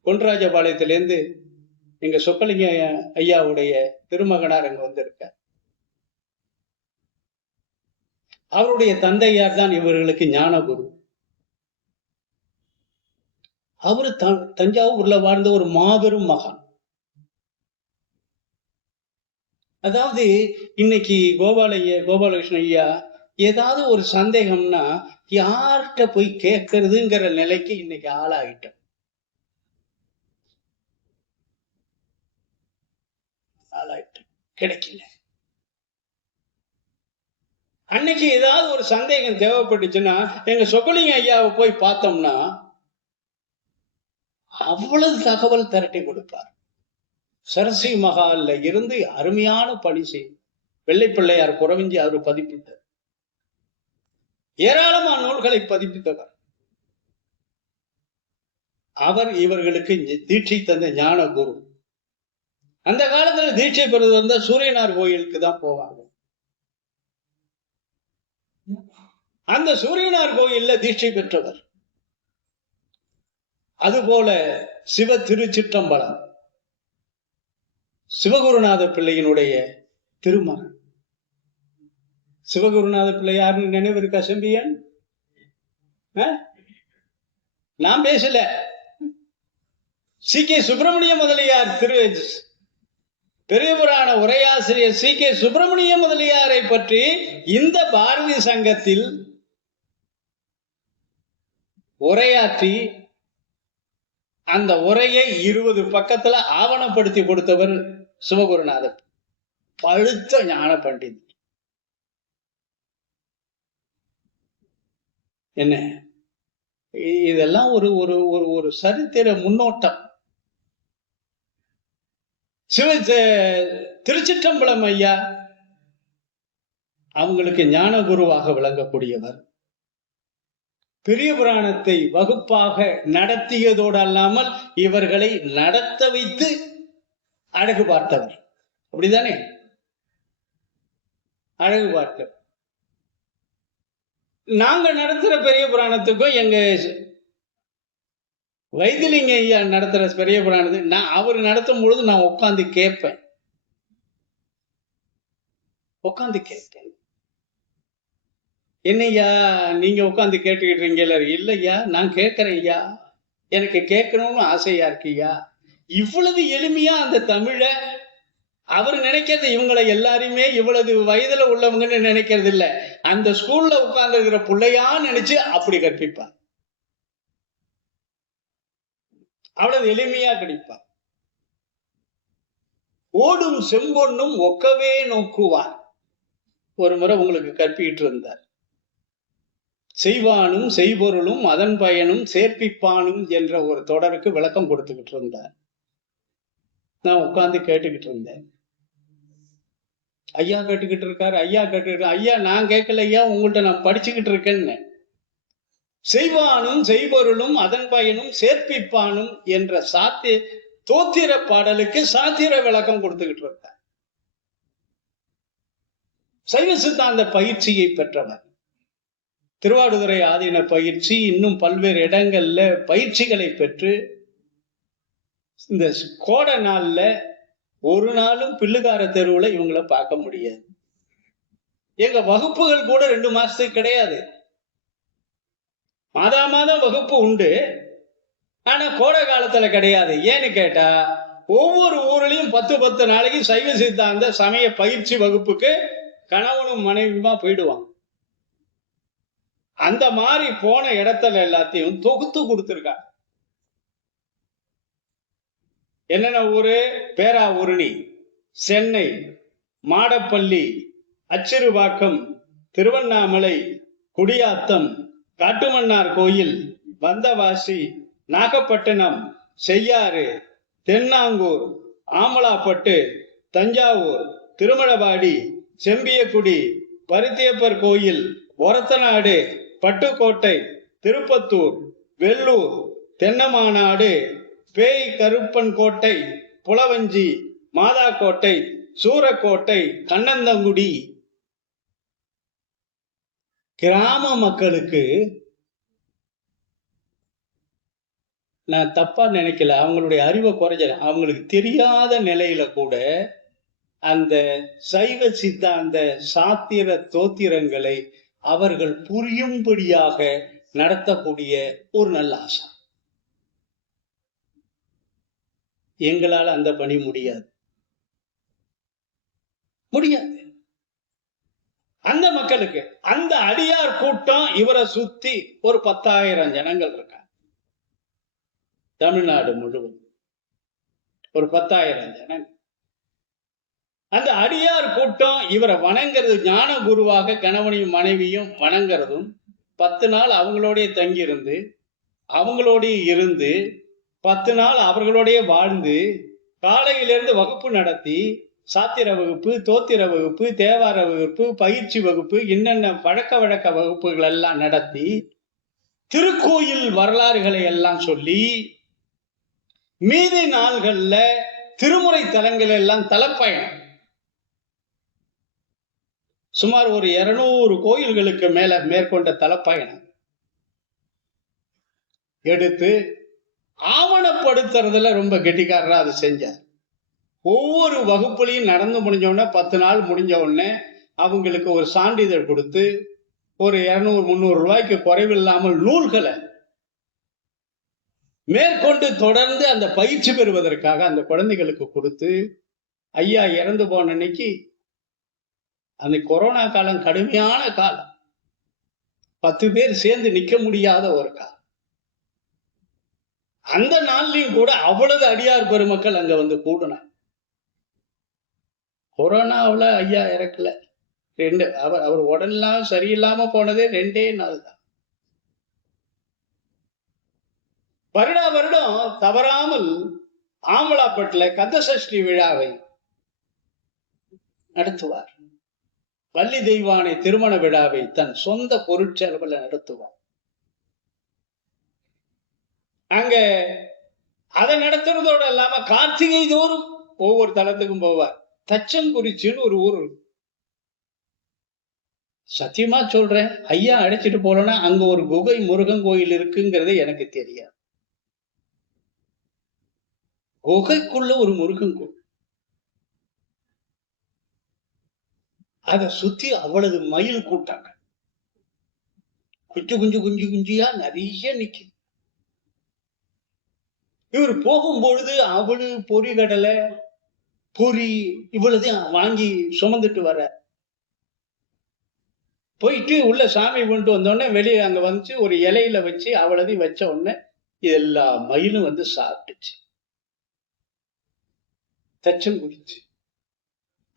கொன்ராஜபாளையத்திலிருந்து எங்க சொக்கலிங்க ஐயாவுடைய திருமகனார் அங்க வந்திருக்கார். அவருடைய தந்தையார் தான் இவர்களுக்கு ஞானகுரு. அவரு தஞ்சாவூர்ல வாழ்ந்த ஒரு மாபெரும் மகான். அதாவது இன்னைக்கு கோபாலகிருஷ்ண ஐயா ஏதாவது ஒரு சந்தேகம்னா யார்கிட்ட போய் கேட்கறதுங்கிற நிலைக்கு இன்னைக்கு ஆளாகிட்டோம். கிடைக்கல. அன்னைக்கு ஏதாவது ஒரு சந்தேகம் தேவைப்பட்டுச்சுன்னா எங்க சொக்கலிங்க ஐயாவை போய் பார்த்தோம்னா அவ்வளவு தகவல் திரட்டி கொடுப்பார். சரஸ்வதி மகால்ல இருந்து அருமையான பணி செய்யும். வெள்ளைப்பிள்ளையார் குறவிஞ்சி அவர் பதிப்பித்தார். ஏராளமான நூல்களை பதிப்பித்தவர். அவர் இவர்களுக்கு தீட்சை தந்த ஞான குரு. அந்த காலத்துல தீட்சை பெறுவது வந்தா சூரியனார் கோயிலுக்கு தான் போவாங்க. அந்த சூரியனார் கோயில்ல தீட்சை பெற்றவர். அதுபோல சிவ திருச்சிற்றம்பலம் சிவகுருநாத பிள்ளையினுடைய திருமகன். சிவகுருநாத பிள்ளை யாருன்னு நினைவு இருக்கா செம்பியன்? நான் பேசல. சி கே சுப்பிரமணிய முதலியார் பெரிய புராண உரையாசிரியர் சி கே சுப்பிரமணிய முதலியாரை பற்றி இந்த பாரதி சங்கத்தில் உரையாற்றி அந்த உரையை 20 பக்கத்துல ஆவணப்படுத்தி கொடுத்தவர் சிவகுருநாதர். பழுத்த ஞான பண்டித். என்ன இதெல்லாம் ஒரு ஒரு ஒரு ஒரு சரித்திர முன்னோட்டம். திருச்சிற்றம்பலம் ஐயா அவங்களுக்கு ஞான குருவாக விளங்கக்கூடியவர். பெரிய புராணத்தை வகுப்பாக நடத்தியதோடு அல்லாமல் இவர்களை நடத்த வைத்து அழகு பார்த்தவர். அப்படிதானே? அழகு பார்த்தவர். நாங்க நடத்துற பெரிய புராணத்துக்கும் எங்க வைத்திலிங்க ஐயா நடத்துற பெரிய புராணத்துக்கு அவர் நடத்தும் பொழுது நான் உட்கார்ந்து கேட்பேன். என்னையா நீங்க உட்காந்து கேட்டுக்கிட்டு இல்லையா, நான் கேட்கிறேன் ஐயா, எனக்கு கேட்கணும்னு ஆசையா இருக்குயா. இவ்வளவு எளிமையா அந்த தமிழ அவர் நினைக்கிறது இவங்களை எல்லாருமே இவ்வளவு வயதுல உள்ளவங்கன்னு நினைக்கிறது இல்ல, அந்த ஸ்கூல்ல உட்கார்ந்து இருக்கிற பிள்ளையா நினைச்சு அப்படி கற்பிப்பார். அவ்வளவு எளிமையா கிடைப்பார். ஓடும் செம்பொன்னும் ஒக்கவே நோக்குவார். ஒரு முறை உங்களுக்கு கற்பிக்கிட்டு இருந்தார். செய்வானும் செய்பொருளும் அதன் பயனும் சேர்ப்பிப்பானும் என்ற ஒரு தொடருக்கு விளக்கம் கொடுத்துக்கிட்டு இருந்தார். நான் உட்கார்ந்து கேட்டுக்கிட்டு இருந்தேன். ஐயா கேட்டுக்கிட்டு இருக்காரு, ஐயா கேட்டுக்கிட்டு. ஐயா நான் கேட்கல ஐயா, உங்கள்கிட்ட நான் படிச்சுக்கிட்டு இருக்கேன்னு. செய்வானும் செய்பொருளும் அதன் பயனும் சேர்ப்பிப்பானும் என்ற தோத்திர பாடலுக்கு சாத்திர விளக்கம் கொடுத்துக்கிட்டு இருக்கார். சைவ சித்தாந்த பயிற்சியை பெற்றவர். திருவாடுதுறை ஆதீன பயிற்சி, இன்னும் பல்வேறு இடங்கள்ல பயிற்சிகளை பெற்று இந்த கோடை நாள்ல ஒரு நாளும் பிள்ளுகார தெருவுல இவங்களை பார்க்க முடியாது. எங்க வகுப்புகள் கூட 2 மாசத்துக்கு கிடையாது. மாதம் வகுப்பு உண்டு, ஆனா கோடை காலத்துல கிடையாது. ஏன்னு கேட்டா ஒவ்வொரு ஊர்லயும் 10 நாளைக்கு சைவ சித்தாந்த சமய பயிற்சி வகுப்புக்கு கணவனும் மனைவியுமா போயிடுவாங்க. அந்த மாதிரி போன இடத்துல எல்லாத்தையும் தொகுத்து கொடுத்திருக்காங்க. என்னென்ன ஊரு? பேராவூரணி, சென்னை, மாடப்பள்ளி, அச்சிறுபாக்கம், திருவண்ணாமலை, குடியாத்தம், காட்டுமன்னார் கோயில், வந்தவாசி, நாகப்பட்டினம், செய்யாறு, தென்னாங்கூர், ஆமலாப்பட்டு, தஞ்சாவூர், திருமழபாடி, செம்பியக்குடி, பருத்தியப்பர் கோயில், ஒரத்தநாடு, பட்டுக்கோட்டை, திருப்பத்தூர், வெள்ளூர், தென்னமாநாடு, பேய் கருப்பன் கோட்டை, புலவஞ்சி, மாதாக்கோட்டை, சூரக்கோட்டை, கண்ணந்தங்குடி. கிராம மக்களுக்கு நான் தப்பா நினைக்கல, அவங்களுடைய அறிவை குறைஞ்சல, அவங்களுக்கு தெரியாத நிலையில கூட அந்த சைவ சித்தாந்த சாத்திர தோத்திரங்களை அவர்கள் புரியும்படியாக நடத்தக்கூடிய ஒரு நல்ல ஆசை. எங்களால் அந்த பணி முடியாது. அந்த மக்களுக்கு அந்த அடியார் கூட்டம் இவரை சுத்தி ஒரு 10,000 ஜனங்கள் இருக்காங்க. தமிழ்நாடு முழுவதும் ஒரு 10,000 ஜனங்கள். அந்த அடியார் கூட்டம் இவரை வணங்குறது, ஞான குருவாக கணவனையும் மனைவியும் வணங்குறதும், 10 நாள் அவங்களோடைய தங்கி இருந்து, அவங்களோடைய இருந்து 10 நாள் அவர்களோடைய வாழ்ந்து, காலையிலிருந்து வகுப்பு நடத்தி, சாத்திர வகுப்பு, தோத்திர வகுப்பு, தேவார வகுப்பு, பயிற்சி வகுப்பு, என்னென்ன பழக்க வழக்க வகுப்புகள் எல்லாம் நடத்தி, திருக்கோயில் வரலாறுகளை எல்லாம் சொல்லி, மீதி நாள்கள்ல திருமுறை தலங்கள் எல்லாம் தலப்பயணம். சுமார் ஒரு 200 கோயில்களுக்கு மேற்கொண்ட தலப்பயணம் எடுத்து ஆவணப்படுத்துறதுல ரொம்ப கெட்டிக்காரரா அதை செஞ்சார். ஒவ்வொரு வகுப்புலையும் நடந்து முடிஞ்ச உடனே 10 நாள் முடிஞ்ச உடனே அவங்களுக்கு ஒரு சான்றிதழ் கொடுத்து ஒரு 200-300 ரூபாய்க்கு குறைவில்லாமல் நூல்களை மேற்கொண்டு தொடர்ந்து அந்த பயிற்சி பெறுவதற்காக அந்த குழந்தைகளுக்கு கொடுத்து, ஐயா இறந்து போன அன்னைக்கு அந்த கொரோனா காலம் கடுமையான காலம், 10 பேர் சேர்ந்து நிக்க முடியாத ஒரு காலம். அந்த நாள்லயும் கூட அவ்வளவு அடியார் பெருமக்கள் அங்க வந்து கூடுனார். கொரோனாவுல ஐயா இறக்கல. அவர் உடல்லாம் சரியில்லாம போனதே 2 நாள் தான். வருடம் தவறாமல் ஆமலாப்பட்டில் கந்தசஷ்டி விழாவை நடத்துவார். வள்ளி தெய்வானை திருமண விழாவை தன் சொந்த பொருட்செலவுல நடத்துவார். அங்க அதை நடத்துறதோடு இல்லாம கார்த்திகை தோறும் ஒவ்வொரு தலத்துக்கும் போவார். தச்சங்குறிச்சின்னு ஒரு ஊர். சத்தியமா சொல்றேன், ஐயா அழைச்சிட்டு போலன்னா அங்க ஒரு குகை முருகன் கோயில் இருக்குங்கிறது எனக்கு தெரியாது. குகைக்குள்ள ஒரு முருகன் கோயில், அதை சுத்தி அவ்வளவு மயில் கூட்டாங்க. குஞ்சியா நிறைய நிக்கு. இவர் போகும்பொழுது அவளு பொறி கடலை பொறி இவ்வளவுதான் வாங்கி சுமந்துட்டு வர. போயிட்டு உள்ள சாமி கொண்டு வந்தோடனே வெளியே அங்க வந்து ஒரு இலையில வச்சு அவ்வளதையும் வச்ச உடனே எல்லா மயிலும் வந்து சாப்பிட்டுச்சு. தச்சம் குடிச்சு.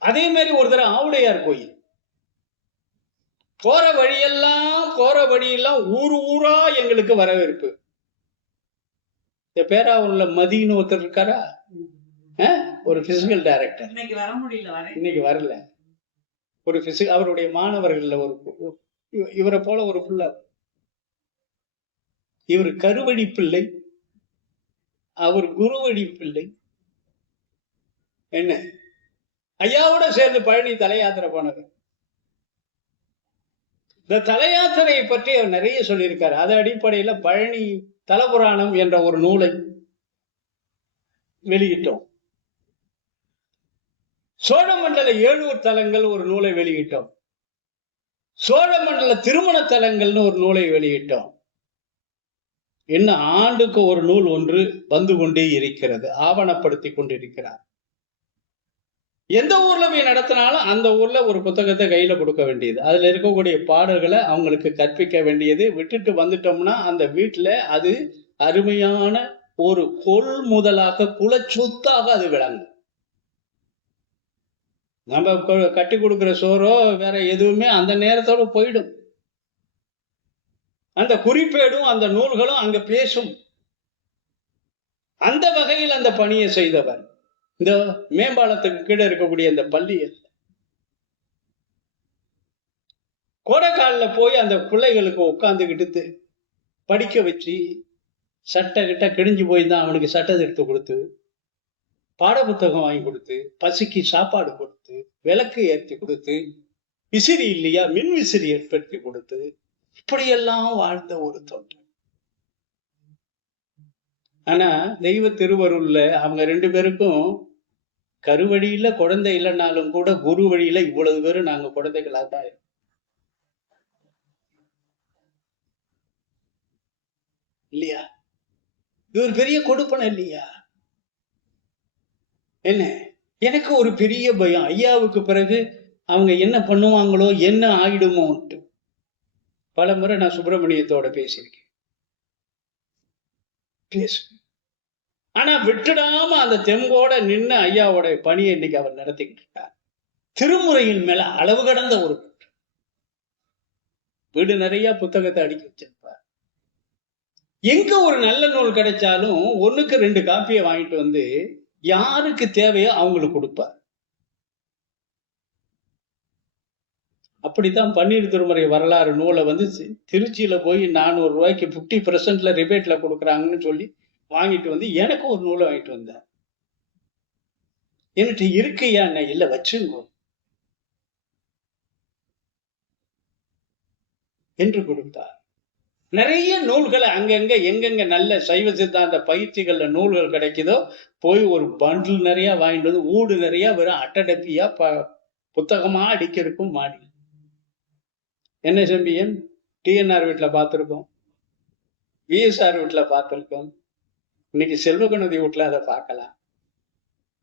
அதே மாதிரி ஒரு தடவை ஆவுடையார் கோயில் போற வழியெல்லாம் ஊரு ஊரா எங்களுக்கு வரவேற்பு. இந்த பேராவூர்ல மதின்னு ஒருத்தர் இருக்காரா, ஒரு பிசிக்கல் டைரக்டர், இன்னைக்கு வரல. ஒரு அவருடைய மாணவர்கள்ல ஒரு இவரை போல ஒரு பிள்ளை. இவர் கருவடி பிள்ளை, அவர் குருவடி பிள்ளை. என்ன ஐயாவோட சேர்ந்து பழனி தல யாத்திரை போனது. இந்த தல யாத்திரையை பற்றி அவர் நிறைய சொல்லியிருக்காரு. அது அடிப்படையில பழனி தலபுராணம் என்ற ஒரு நூலை வெளியிட்டோம். சோழமண்டல 7 தலங்கள் ஒரு நூலை வெளியிட்டோம். சோழமண்டல திருமண தலங்கள்னு ஒரு நூலை வெளியிட்டோம். இன்னும் ஆண்டுக்கு ஒரு நூல் ஒன்று வந்து கொண்டே இருக்கிறது, ஆவணப்படுத்தி கொண்டிருக்கிறார். எந்த ஊர்ல போய் நடத்தினாலும் அந்த ஊர்ல ஒரு புத்தகத்தை கையில கொடுக்க வேண்டியது, அதுல இருக்கக்கூடிய பாடல்களை அவங்களுக்கு கற்பிக்க வேண்டியது. விட்டுட்டு வந்துட்டோம்னா அந்த வீட்டுல அது அருமையான ஒரு கொள்முதலாக குலச்சொத்தாக அது விளங்கும். நம்ம கட்டி கொடுக்கிற சோறோ வேற எதுவுமே அந்த நேரத்தோட போயிடும். அந்த குறிப்பேடும் அந்த நூல்களும் அங்க பேசும். அந்த வகையில் அந்த பணியை செய்தவர் இந்த மேம்பாலத்துக்கு கீழே இருக்கக்கூடிய இந்த பள்ளியில் கோடைக்காலில் போய் அந்த பிள்ளைகளுக்கு உட்காந்துக்கிட்டு படிக்க வச்சு, சட்டை கிட்ட கிழிஞ்சு போய் தான் அவனுக்கு சட்டை எடுத்து கொடுத்து, பாட புத்தகம் வாங்கி கொடுத்து, பசிக்கு சாப்பாடு கொடுத்து, விளக்கு ஏற்றி கொடுத்து, விசிறி இல்லையா மின் விசிறி ஏற்படுத்தி கொடுத்து, இப்படியெல்லாம் வாழ்ந்த ஒரு தொண்டு. ஆனா தெய்வ திருவருள்ல அவங்க 2 பேருக்கும் கருவழியில குழந்தை இல்லைனாலும் கூட குரு வழியில இவ்வளவு பேரும் நாங்க குழந்தைகளாக தான் இல்லையா? இது ஒரு பெரிய கொடுப்பனை இல்லையா? என்ன எனக்கு ஒரு பெரிய பயம், ஐயாவுக்கு பிறகு அவங்க என்ன பண்ணுவாங்களோ, என்ன ஆயிடுமோன்ட்டு. பல முறை நான் சுப்பிரமணியத்தோட பேசியிருக்கேன். ஆனா விட்டுடாம அந்த தெம்போட நின்று ஐயாவோட பணியை இன்னைக்கு அவர் நடத்திக்கிட்டு இருக்கார். திருமுறையின் மேல அளவு கடந்த ஒரு வீடு நிறைய புத்தகத்தை அடுக்கி வச்சிருப்பார். எங்க ஒரு நல்ல நூல் கிடைச்சாலும் 1க்கு 2 காப்பியை வாங்கிட்டு வந்து யாருக்கு தேவையோ அவங்களுக்கு கொடுப்பார். அப்படித்தான் பன்னீர் திருமுறை வரலாறு நூலை வந்து திருச்சியில போய் 400 ரூபாய்க்கு 50% ரிபேட்ல கொடுக்குறாங்கன்னு சொல்லி வாங்கிட்டு வந்து எனக்கு ஒரு நூலை வாங்கிட்டு வந்தார். என்கிட்ட இருக்கையா? இல்ல, வச்சுங்க என்று கொடுத்தார். நிறைய நூல்களை அங்கங்க எங்கெங்க நல்ல சைவ சித்தாந்த பயிற்சிகள்ல நூல்கள் கிடைக்குதோ போய் ஒரு பண்டில் நிறைய வாங்கிட்டு வந்து ஊடு நிறைய வெறும் அட்டடப்பியா புத்தகமா அடிக்கிறதுக்கும் மாடி. என்ன செம்பியன் டிஎன்ஆர் வீட்டுல பார்த்திருக்கோம், விஎஸ்ஆர் வீட்டுல பார்த்திருக்கோம், இன்னைக்கு செல்வகணதி வீட்டுல அதை பார்க்கலாம்,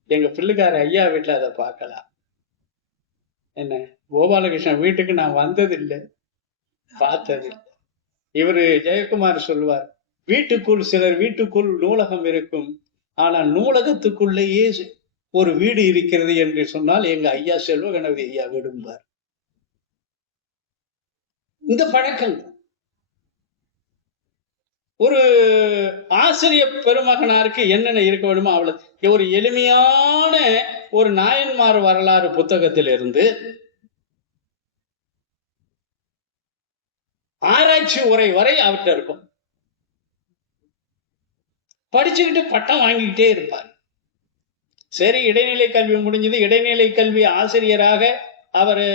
எங்க பிள்ளைக்கார ஐயா வீட்டுல அதை பார்க்கலாம். என்ன கோபாலகிருஷ்ணன் வீட்டுக்கு நான் வந்ததில்லை, பார்த்தது. இவரு ஜெயக்குமார் சொல்வார், வீட்டுக்குள் சிலர் வீட்டுக்குள் நூலகம் இருக்கும், ஆனா நூலகத்துக்குள்ளேயே ஒரு வீடு இருக்கிறது என்று சொன்னால் எங்க ஐயா செல்வகணபதி ஐயா விடும்பார். இந்த பழக்கம் ஒரு ஆசிரியர் பெருமகனாருக்கு என்னென்ன இருக்க வேண்டுமோ அவ்வளவு. ஒரு எளிமையான ஒரு நாயன்மார் வரலாறு புத்தகத்திலிருந்து ஆராய்ச்சி உரை வரை அவர்கிட்ட இருக்கும். படிச்சுக்கிட்டு பட்டம் வாங்கிக்கிட்டே இருப்பார். சரி, இடைநிலை கல்வி முடிஞ்சது. இடைநிலை கல்வி ஆசிரியராக அவர்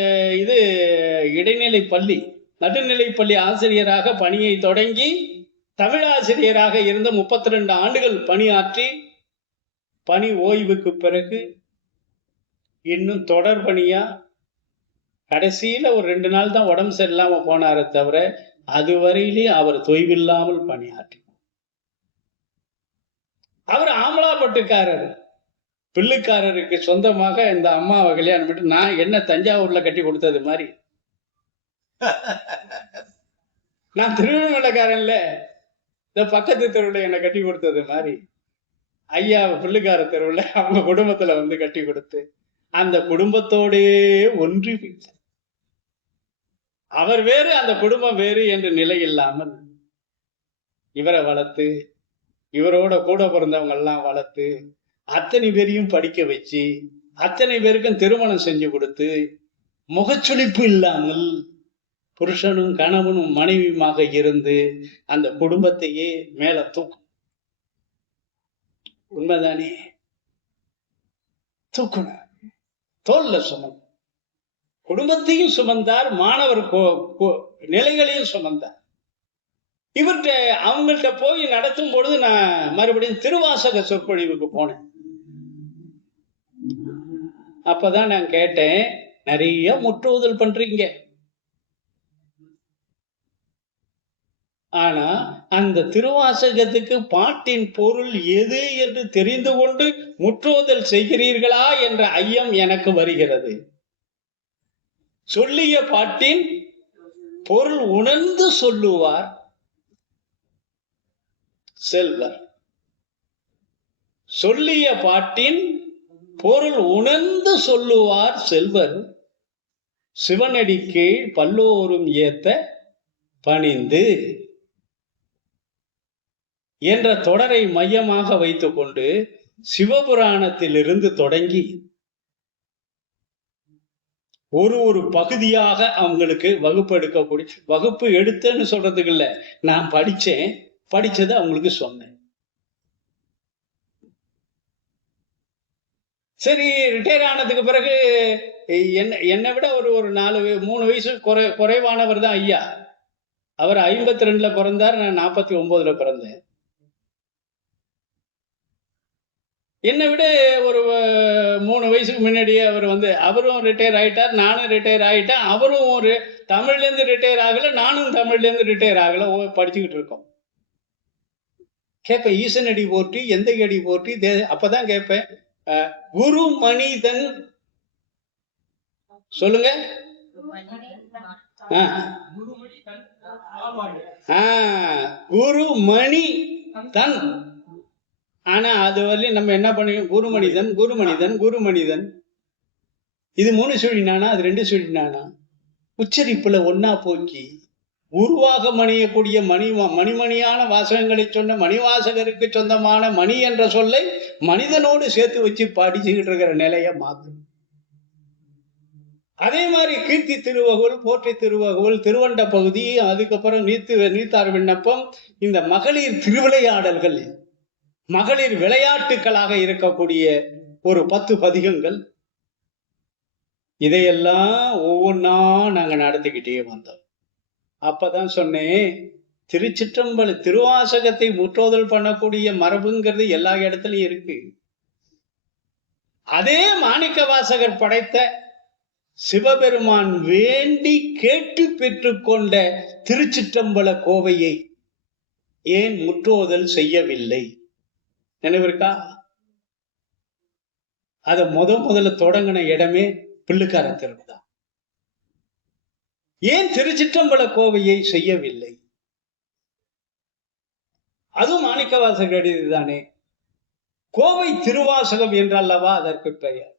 இடைநிலை பள்ளி நடுநிலை பள்ளி ஆசிரியராக பணியை தொடங்கி தமிழ் ஆசிரியராக இருந்த 32 ஆண்டுகள் பணியாற்றி பணி ஓய்வுக்கு பிறகு இன்னும் தொடர் பணியா கடைசியில ஒரு 2 நாள் தான் உடம்பு சரியில்லாம போனாரே தவிர அதுவரையிலே அவர் தொய்வில்லாமல் பணியாற்றி. அவர் ஆமலாப்பட்டுக்காரர், பிள்ளைக்காரருக்கு சொந்தமாக இந்த அம்மாவை கல்யாணம் பண்ணி நான் என்ன தஞ்சாவூர்ல கட்டி கொடுத்தது மாதிரி, நான் திருவண்ணாமலைக்காரன்ல இந்த பக்கத்து தெருவில் என்னை கட்டி கொடுத்தது மாதிரி ஐயா பிள்ளைக்கார தெருவில் அவங்க குடும்பத்துல வந்து கட்டி கொடுத்து அந்த குடும்பத்தோடே ஒன்றி அவர் வேறு அந்த குடும்பம் வேறு என்ற நிலை இல்லாமல் இவரை வளர்த்து இவரோட கூட பிறந்தவங்க எல்லாம் வளர்த்து அத்தனை பேரையும் படிக்க வச்சு அத்தனை பேருக்கும் திருமணம் செஞ்சு கொடுத்து முகச்சுளிப்பு இல்லாமல் புருஷனும் கணவனும் மனைவியுமாக இருந்து அந்த குடும்பத்தையே மேல தூக்கும். உண்மைதானே? தூக்கணும், தோல்ல சுமந்தார், குடும்பத்தையும் சுமந்தார், மாணவர் நிலைகளையும் சுமந்தார். இவர்கிட்ட அவங்கள்ட்ட போய் நடத்தும் பொழுது நான் மறுபடியும் திருவாசக சொற்பொழிவுக்கு போனேன். அப்பதான் நான் கேட்டேன், நிறைய முற்றுதல் பண்றீங்க, ஆனா அந்த திருவாசகத்துக்கு பாட்டின் பொருள் எது என்று தெரிந்து கொண்டு முற்றுதல் செய்கிறீர்களா என்ற ஐயம் எனக்கு வருகிறது. சொல்லிய பாட்டின் பொருள் உணர்ந்து சொல்லுவார் செல்வர். சொல்லிய பாட்டின் பொருள் உணர்ந்து சொல்லுவார் செல்வர். சிவனடி கீழ் பல்லோரும் ஏத்த பணிந்து என்ற தொடரை மையமாக வைத்துக் கொண்டு சிவபுராணத்திலிருந்து தொடங்கி ஒரு பகுதியாக அவங்களுக்கு வகுப்பு எடுக்கக்கூடிய, வகுப்பு எடுத்தேன்னு சொல்றதுக்கு இல்ல, நான் படிச்சதை அவங்களுக்கு சொன்னேன். சரி, ரிட்டையர் ஆனதுக்கு பிறகு என்னை விட ஒரு 3 வயசு குறைவானவர் தான் ஐயா. அவர் 52ல பிறந்தார், நான் 49ல பிறந்தேன். என்னை விட ஒரு 3 வயசுக்கு முன்னாடியே அவர் அவரும் ரிட்டையர் ஆயிட்டார், நானும் ரிட்டையர் ஆயிட்டேன். அவரும் ஒரு தமிழ்ல இருந்து ரிட்டையர் ஆகல, நானும் தமிழ்ல இருந்து ரிட்டையர் ஆகல, படிச்சுக்கிட்டு இருக்கோம். கேட்பேன், ஈசனடி போற்றி எந்த அடி போற்றி, அப்பதான் கேட்பேன், குரு மனிதன் சொல்லுங்க. குரு மணி தன். ஆனா அது வரலையும் நம்ம என்ன பண்ணுவோம், குருமனிதன் குருமனிதன் குருமனிதன். இது 3 சொல்லினானா, அது 2 சொல்லினானா, உச்சரிப்புல ஒன்னா போக்கி உருவாக மணியக்கூடிய மணிமணியான வாசகங்களை சொன்ன மணிவாசகருக்கு சொந்தமான மணி என்ற சொல்லை மனிதனோடு சேர்த்து வச்சு படிச்சுக்கிட்டு இருக்கிற நிலைய மாற்றும். அதே மாதிரி கீர்த்தி திருவகுள், போற்றி திருவகுள், திருவண்ட பகுதி, அதுக்கப்புறம் நீத்தார் விண்ணப்பம், இந்த மகளிர் திருவிளையாடல்கள் மகளிர் விளையாட்டுக்களாக இருக்கக்கூடிய ஒரு 10 பதிகங்கள், இதையெல்லாம் ஒவ்வொன்னா நாங்க நடத்திக்கிட்டே வந்தோம். அப்பதான் சொன்னேன், திருவாசகத்தை முற்றோதல் பண்ணக்கூடிய மரபுங்கிறது எல்லா இடத்துலயும் இருக்கு. அதே மாணிக்க வாசகர் படைத்த சிவபெருமான் வேண்டி கேட்டு பெற்றுக்கொண்ட திருச்சிற்றம்பல கோவையை ஏன் முற்றோதல் செய்யவில்லை? நினைவிருக்கா? அத முதல்ல தொடங்கின இடமே பிள்ளுக்கார தெருவுதான். ஏன் திருச்சிற்றம்பல கோவையை செய்யவில்லை? அதுவும் மாணிக்க வாசகர் எழுதியதுதானே. கோவை திருவாசகம் என்றல்லவா அதற்கு பெயர்.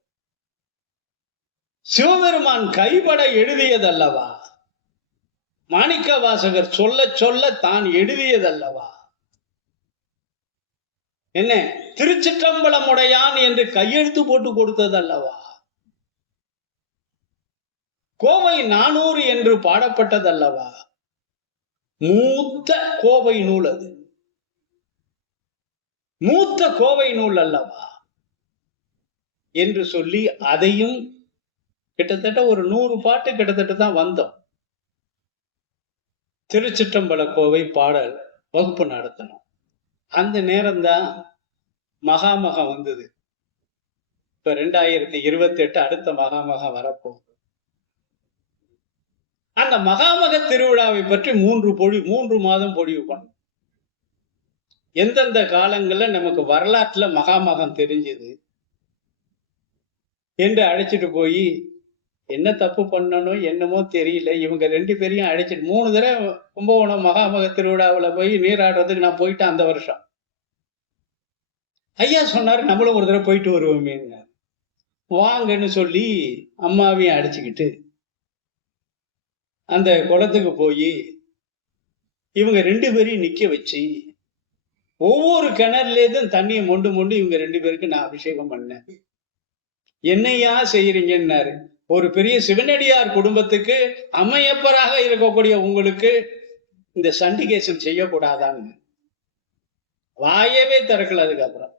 சிவபெருமான் கைபட எழுதியதல்லவா. மாணிக்க வாசகர் சொல்ல சொல்ல தான் எழுதியதல்லவா. என்ன திருச்சிற்றம்பலமுடையான் என்று கையெழுத்து போட்டு கொடுத்ததல்லவா. கோவை 400 என்று பாடப்பட்டதல்லவா. மூத்த கோவை நூல் அது. மூத்த கோவை நூல் அல்லவா என்று சொல்லி அதையும் கிட்டத்தட்ட ஒரு 100 பாட்டு கிட்டத்தட்ட தான் வந்தோம். திருச்சிற்றம்பல கோவை பாடல் வகுப்பு நடத்தணும். அந்த நேரம்தான் மகாமகம் வந்தது. இப்ப 2028 அடுத்த மகாமகம் வரப்போகுது. அந்த மகாமக திருவிழாவை பற்றி 3 மாதம் பொழிவு பண்ணும். எந்தெந்த காலங்கள்ல நமக்கு வரலாற்றுல மகாமகம் தெரிஞ்சது என்று அழைச்சிட்டு போய், என்ன தப்பு பண்ணணும் என்னமோ தெரியல, இவங்க 2 பேரையும் அழைச்சிட்டு 3 தடவை கும்பகோணம் மகாமக திருவிழாவில் போய் நீராடுறதுக்கு நான் போயிட்டேன். அந்த வருஷம் ஐயா சொன்னாரு, நம்மளும் ஒரு தடவை போயிட்டு வருவோமே, வாங்கன்னு சொல்லி அம்மாவையும் அடிச்சுக்கிட்டு அந்த குளத்துக்கு போய் இவங்க 2 பேரையும் நிக்க வச்சு ஒவ்வொரு கிணறுலேயும் தண்ணியை மொண்டு இவங்க 2 பேருக்கு நான் அபிஷேகம் பண்ணேன். என்னையா செய்யறீங்கன்னாரு. ஒரு பெரிய சிவனடியார் குடும்பத்துக்கு அம்மையப்பராக இருக்கக்கூடிய உங்களுக்கு இந்த சண்டிகேசன் செய்யக்கூடாதான்னு வாயவே திறக்கல. அதுக்கப்புறம்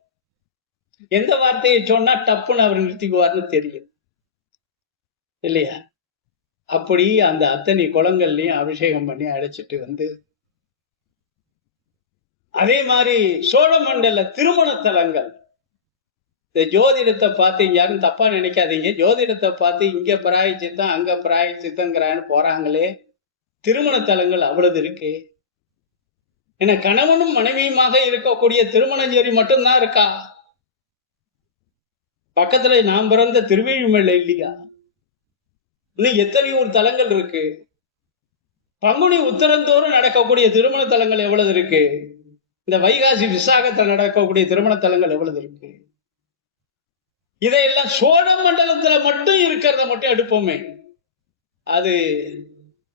எந்த வார்த்தையை சொன்னா டப்புன்னு அவர் நிறுத்திக்குவார்னு தெரியும் இல்லையா. அப்படி அந்த அத்தனை குளங்கள்லயும் அபிஷேகம் பண்ணி அழைச்சிட்டு வந்து, அதே மாதிரி சோழமண்டல திருமண தலங்கள், இந்த ஜோதிடத்தை பார்த்து யாரும் தப்பா நினைக்காதீங்க. ஜோதிடத்தை பார்த்து இங்க பிராயச்சித்தம் அங்க பிராயச்சித்தங்கிறான்னு போறாங்களே, திருமண தலங்கள் அவ்வளவு இருக்கு. ஏன்னா கணவனும் மனைவியுமாக இருக்கக்கூடிய திருமணஞ்சேரி மட்டும்தான் இருக்கா. பக்கத்துல நாம் பிறந்த திருவேழிமலை இல்லையா? இன்னும் எத்தனையோ தலங்கள் இருக்கு. பங்குனி உத்தரந்தோறும் நடக்கக்கூடிய திருமண தலங்கள் எவ்வளவு இருக்கு. இந்த வைகாசி விசாகத்தில் நடக்கக்கூடிய திருமண தலங்கள் எவ்வளவு இருக்கு. இதையெல்லாம் சோழ மண்டலத்துல மட்டும் இருக்கிறத மட்டும் எடுப்போமே. அது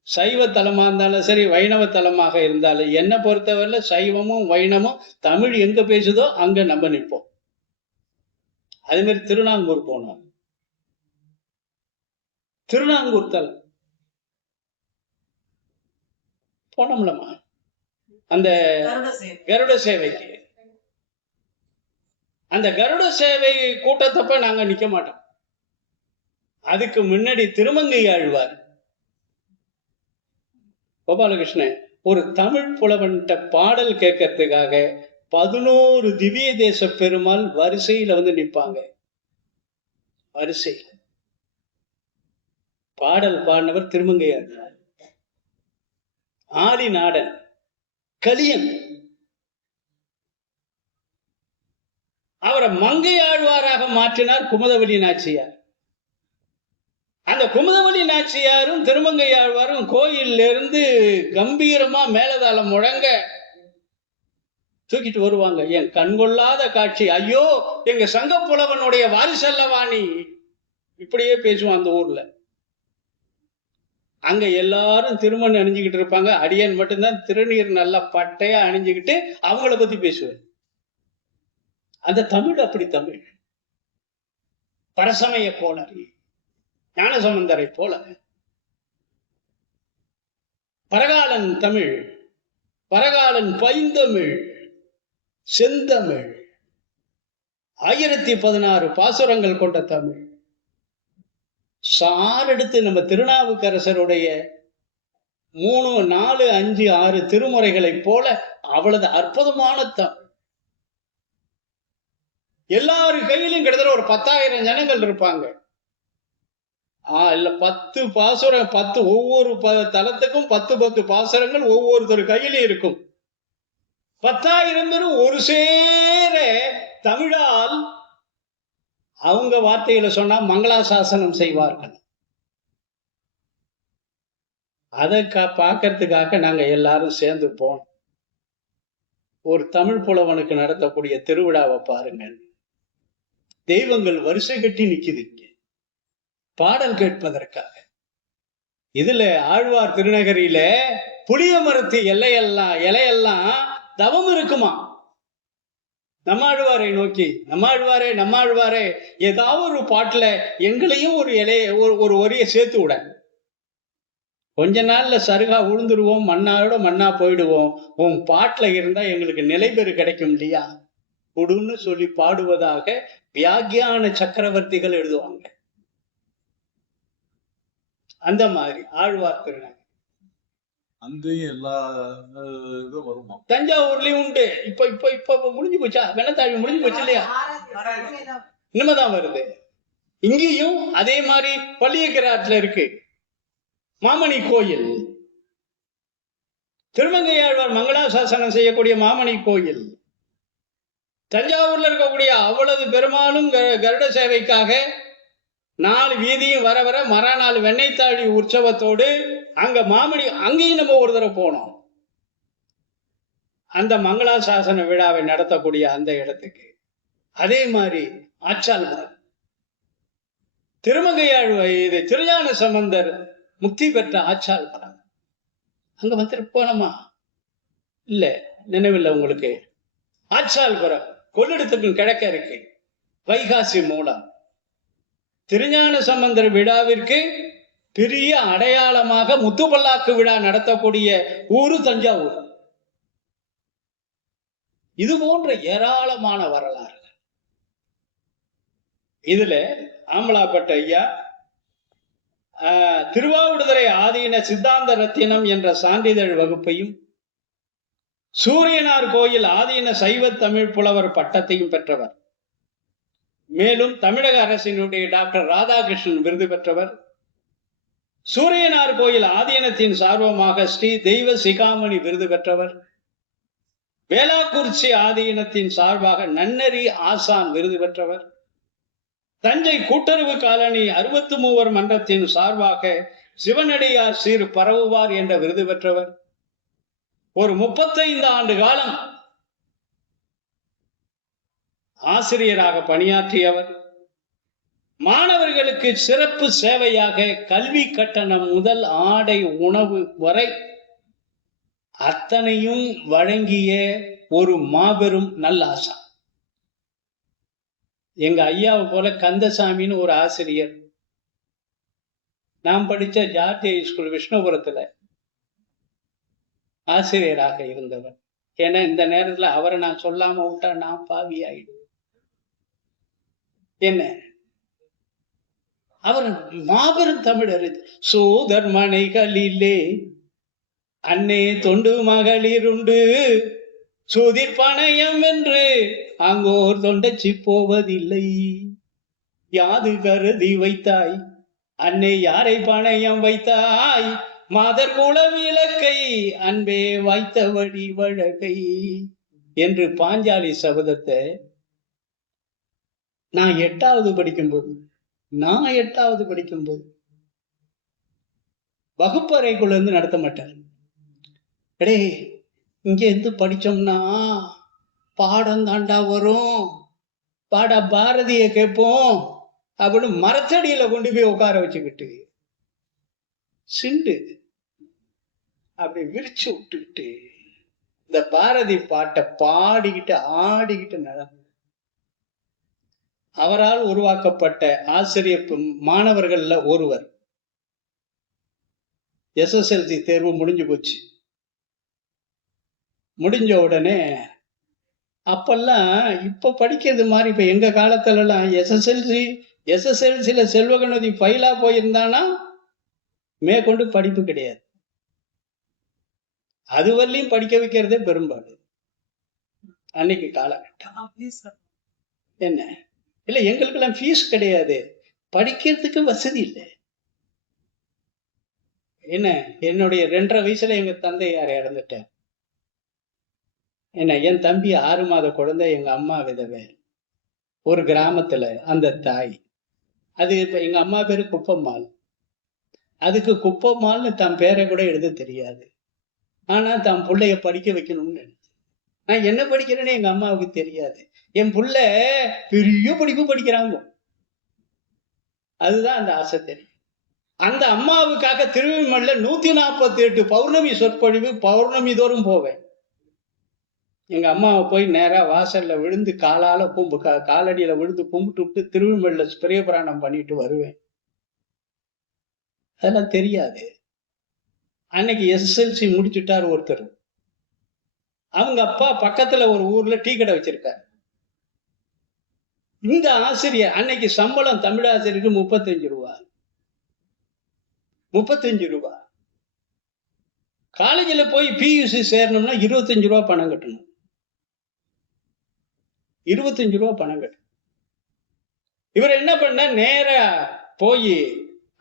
சைவ தலமா இருந்தாலும் சரி, வைணவ தலமாக இருந்தாலும், என்னை பொறுத்தவரையில சைவமும் வைணவமும் தமிழ் எங்க பேசுதோ அங்க நம்ம நிற்போம். அதே மாதிரி திருநாங்கூர் போனோம். திருநாங்கூர் தலம் போனோம்லமா, அந்த கருட சேவைக்கு. அந்த கருட சேவை கூட்டத்தப்ப நாங்க நிக்க மாட்டோம். அதுக்கு முன்னாடி திருமங்கை ஆழ்வார் கோபாலகிருஷ்ணன் ஒரு தமிழ் புலவன்ட்ட பாடல் கேட்கறதுக்காக 11 திவ்ய தேச பெருமாள் வரிசையில வந்து நிற்பாங்க. வரிசையில் பாடல் பாடினவர் திருமங்கையார். ஆடி நாடன் கலியன் அவரை மங்கை ஆழ்வாராக மாற்றினார் குமுதவல்லி நாச்சியார். அந்த குமுதவல்லி நாச்சியாரும் திருமங்கை ஆழ்வாரும் கோயில்ல இருந்து கம்பீரமா மேலதாளம் முழங்க தூக்கிட்டு வருவாங்க. என் கண்கொள்ளாத காட்சி. ஐயோ, எங்க சங்க புலவனுடைய வாரிசல்லவாணி இப்படியே பேசுவான் அந்த ஊர்ல. அங்க எல்லாரும் திருமணம் அணிஞ்சுக்கிட்டு இருப்பாங்க. அடியன் மட்டும்தான் திருநீர் நல்லா பட்டையா அணிஞ்சுக்கிட்டு அவங்கள பத்தி பேசுவேன். அந்த தமிழ் அப்படி தமிழ். பரசமய கோளர் ஞானசம்பந்தரை போல பரகாலன் தமிழ், பரகாலன் பைந்தமிழ், செந்தமிழ். 1016 பாசுரங்கள் கொண்ட தமிழ். சாரெடுத்து நம்ம திருநாவுக்கரசருடைய 3, 4, 5, 6 திருமுறைகளைப் போல அவ்வளவு அற்புதமான தமிழ். எல்லாரு கையிலும் கிட்டத்தட்ட ஒரு 10,000 ஜனங்கள் இருப்பாங்க. இல்ல 10 பாசுரம், 10 ஒவ்வொரு தலத்துக்கும் 10 பாசுரங்கள் ஒவ்வொருத்தர் கையிலும் இருக்கும். 10,000 பேரும் ஒரு சேர தமிழால் அவங்க வார்த்தையில சொன்னா மங்களாசாசனம் செய்வார்கள். அதை பார்க்கறதுக்காக நாங்க எல்லாரும் சேர்ந்து போனோம். ஒரு தமிழ் புலவனுக்கு நடத்தக்கூடிய திருவிழாவை பாருங்க. தெய்வங்கள் வரிசை கட்டி நிக்குதுங்க பாடல் கேட்பதற்காக. இதுல ஆழ்வார் திருநகரியில புளிய மரத்து இலையெல்லாம் தவம் இருக்குமா. நம்மாழ்வாரை நோக்கி, நம்மாழ்வாரே ஏதாவது ஒரு பாட்டுல எங்களையும் ஒரு இலைய ஒரு வரியை சேர்த்து விட. கொஞ்ச நாள்ல சருகா உழுந்துருவோம், மண்ணா போயிடுவோம். உன் பாட்டுல இருந்தா எங்களுக்கு நிலைபெறு கிடைக்கும் இல்லையா கொடுன்னு சொல்லி பாடுவதாக வியாக்கியான சக்கரவர்த்திகள் எழுதுவாங்க. அந்த மாதிரி ஆழ்வார் திருநகர் அங்கேயும் எல்லா இதுவும் வருமா? தஞ்சாவூர்லயும் உண்டு. இப்ப முடிஞ்சு போச்சா? வெள்ளத்தாழி முடிஞ்சு போச்சு இல்லையா? இனிமேதான் வருது. இங்கேயும் அதே மாதிரி பள்ளியக்கிராத்துல இருக்கு மாமணி கோயில். திருமங்கையாழ்வார் மங்களாசாசனம் செய்யக்கூடிய மாமணி கோயில். தஞ்சாவூர்ல இருக்கக்கூடிய அவ்வளவு பெருமாளும் கருட சேவைக்காக 4 வீதியும் வர வர மறுநாள் வெண்ணெய்த்தாழி உற்சவத்தோடு அங்க மாமணி, அங்கேயும் நம்ம ஒரு தடவை போனோம். அந்த மங்களாசாசன விழாவை நடத்தக்கூடிய அந்த இடத்துக்கு. அதே மாதிரி ஆச்சால்புரம் திருமங்கையாழ்வார், இது திருஞான சம்பந்தர் முக்தி பெற்ற ஆச்சால்புரம். அங்க வந்துட்டு போனோமா? இல்ல, நினைவில்லை உங்களுக்கு. ஆச்சால்புரம் கொள்ளிடத்துக்கு கிழக்க இருக்கு. வைகாசி மூலம் திருஞான சம்பந்தர் விழாவிற்கு பெரிய அடையாளமாக முத்துப்பல்லாக்கு விழா நடத்தக்கூடிய ஊரு தஞ்சாவூர். இது போன்ற ஏராளமான வரலாறு. இதுல ஆம்பலாப்பட்ட ஐயா திருவாவடுதுறை ஆதீன சித்தாந்த ரத்தினம் என்ற சான்றிதழ் வகுப்பையும், சூரியனார் கோயில் ஆதீன சைவ தமிழ் புலவர் பட்டத்தையும் பெற்றவர். மேலும் தமிழக அரசினுடைய டாக்டர் ராதாகிருஷ்ணன் விருது பெற்றவர். சூரியனார் கோயில் ஆதீனத்தின் சார்பமாக ஸ்ரீ தெய்வ சிகாமணி விருது பெற்றவர். வேளாக்குறிச்சி ஆதீனத்தின் சார்பாக நன்னறி ஆசான் விருது பெற்றவர். தஞ்சை கூட்டுறவு காலனி 63 மன்றத்தின் சார்பாக சிவனடியார் சீர் பரவுவார் என்ற விருது பெற்றவர். ஒரு 35 ஆண்டு காலம் ஆசிரியராக பணியாற்றியவர். மாணவர்களுக்கு சிறப்பு சேவையாக கல்வி கட்டணம் முதல் ஆடை உணவு வரை அத்தனையும் வழங்கிய ஒரு மாபெரும் நல்லாசா. எங்க ஐயாவை போல கந்தசாமின்னு ஒரு ஆசிரியர், நான் படிச்ச ஜார்ஜ் ஸ்கூல் விஷ்ணுபுரத்துல ஆசிரியராக இருந்தவர். ஏன்னா இந்த நேரத்துல அவரை நான் சொல்லாம விட்டா நான் பாவி ஆயிடுவேன். என்ன, அவர் மாபெரும் தமிழர். சோதர் மனைகளிலே அன்னே தொண்டு மகளிருண்டு சோதிர் பணையம் என்று அங்கோர் தொண்டச்சி போவதில்லை. யாது கருதி வைத்தாய் அன்னே யாரை பணையம் வைத்தாய், மாதர் குல விளக்கை அன்பே வைத்தவடி வழகை என்று பாஞ்சாலி சபதத்தை நான் 8வது படிக்கும்போது வகுப்பறைக்குள்ள இருந்து நடத்த மாட்டார். எடே, இங்க இருந்து படிச்சோம்னா பாடம் தாண்டா வரும், பாடா பாரதிய கேட்போம் அப்படின்னு மரத்தடியில கொண்டு போய் உட்கார வச்சுக்கிட்டு சிண்டு அப்படி விரிச்சு விட்டுக்கிட்டு இந்த பாரதி பாட்டை பாடிக்கிட்டு ஆடிக்கிட்டு நடந்து. அவரால் உருவாக்கப்பட்ட ஆசிரியர் மாணவர்கள்ல ஒருவர். SSLC தேர்வு முடிஞ்சு போச்சு. முடிஞ்ச உடனே அப்பெல்லாம் இப்ப படிக்கிறது மாதிரி இப்ப எங்க காலத்துல எல்லாம் எஸ்எஸ்எல்சில செல்வகணபதி ஃபெயிலா போயிருந்தானா மேற்கொண்டு படிப்பு கிடையாது. அது வரலையும் படிக்க வைக்கிறதே பெரும்பாடு அன்னைக்கு காலகட்டம். என்ன இல்ல, எங்களுக்கு எல்லாம் ஃபீஸ் கிடையாது, படிக்கிறதுக்கு வசதி இல்லை. என்ன, என்னுடைய 2.5 வயசுல எங்க தந்தையார் இறந்துட்டார். என்ன, என் தம்பி 6 மாத குழந்தை, எங்க அம்மா விதவை. ஒரு கிராமத்துல அந்த தாய், அது இப்ப எங்க அம்மா பேரு குப்பம்மாள், அதுக்கு குப்பம்மாள்னு தன் பேரை கூட எழுத தெரியாது. ஆனா தன் பிள்ளைய படிக்க வைக்கணும்னு நினைச்சு. நான் என்ன படிக்கிறேன்னு எங்க அம்மாவுக்கு தெரியாது. என் புள்ள பெரிய படிப்பு படிக்கிறாங்க, அதுதான் அந்த ஆசை தெரியும். அந்த அம்மாவுக்காக திருவிமல்ல 148 பௌர்ணமி சொற்பொழிவு பௌர்ணமி தோறும் போவேன். எங்க அம்மாவை போய் நேரா வாசல்ல விழுந்து காலடியில விழுந்து கும்பிட்டு விட்டு திருவிமல்ல பெரிய புராணம் பண்ணிட்டு வருவேன். அதெல்லாம் தெரியாது. அன்னைக்கு எஸ்எஸ்எல்சி முடிச்சுட்டார் ஒருத்தர். அவங்க அப்பா பக்கத்துல ஒரு ஊர்ல டீ கடை வச்சிருக்காரு. இந்த ஆசிரியர் அன்னைக்கு சம்பளம் தமிழ் ஆசிரியருக்கு 35 ரூபா. 35 ரூபா. காலேஜில் போய் பியூசி சேரணும்னா 25 ரூபா பணம் கட்டணும். 25 ரூபா பணம் கட்டணும். இவர் என்ன பண்ண, நேரா போய்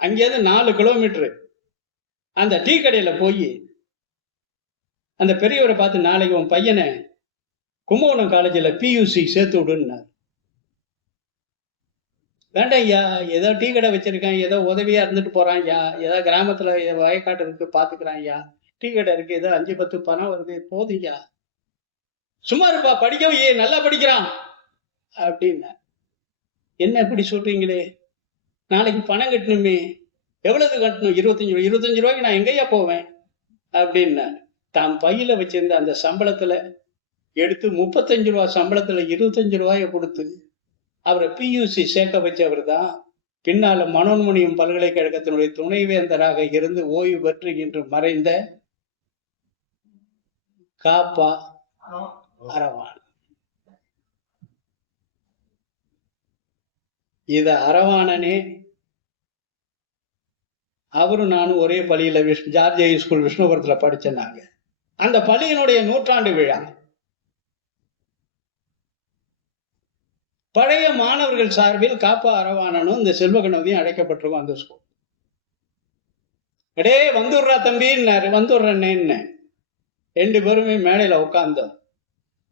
அங்கேயிருந்து 4 கிலோமீட்டர் அந்த டீ கடையில போய் அந்த பெரியவரை பார்த்து, நாளைக்கு உன் பையனை கும்பகோணம் காலேஜில் பியூசி சேர்த்து விடுன்னார். வேண்டாம் ஐயா, ஏதோ டீ கடை வச்சிருக்கேன், ஏதோ உதவியா இருந்துட்டு போறான் ஐயா, ஏதோ கிராமத்துல வயக்காட்டு இருக்கு பாத்துக்கிறான் ஐயா, டீ கடை இருக்கு, ஏதோ 5-10 பணம் வருது, போதும் ஐயா, சும்மா இருப்பா, படிக்கவே நல்லா படிக்கிறான் அப்படின்னா. என்ன இப்படி சொல்றீங்களே, நாளைக்கு பணம் கட்டணுமே, எவ்வளவு கட்டணும்? 25 ரூபாய்க்கு நான் எங்கய்யா போவேன் அப்படின்னா. தான் பையில வச்சிருந்த அந்த சம்பளத்துல எடுத்து 35 ரூபா சம்பளத்துல 25 ரூபாயை கொடுத்து அவரை பியூசி சேர்க்க வச்சவர் தான் பின்னால மனோன்மணியம் பல்கலைக்கழகத்தினுடைய துணைவேந்தராக இருந்து ஓய்வு பெற்று இன்று மறைந்த காப்பா அரவான். இத அரவாணனே அவரும் நானும் ஒரே பள்ளியில ஜார்ஜ் ஹை ஸ்கூல் விஷ்ணுபுரத்துல படிச்சேன்னாங்க. அந்த பள்ளியினுடைய 100ஆண்டு விழா பழைய மாணவர்கள் சார்பில் காப்பா அரவாணனும் இந்த செல்வகணபதியும் அழைக்கப்பட்டிருக்கும் அந்த ஸ்கூல். அடே வந்துடுறா தம்பின்னாரு. வந்துடுறேன்னு 2 பேருமே மேடையில உட்கார்ந்தோம்.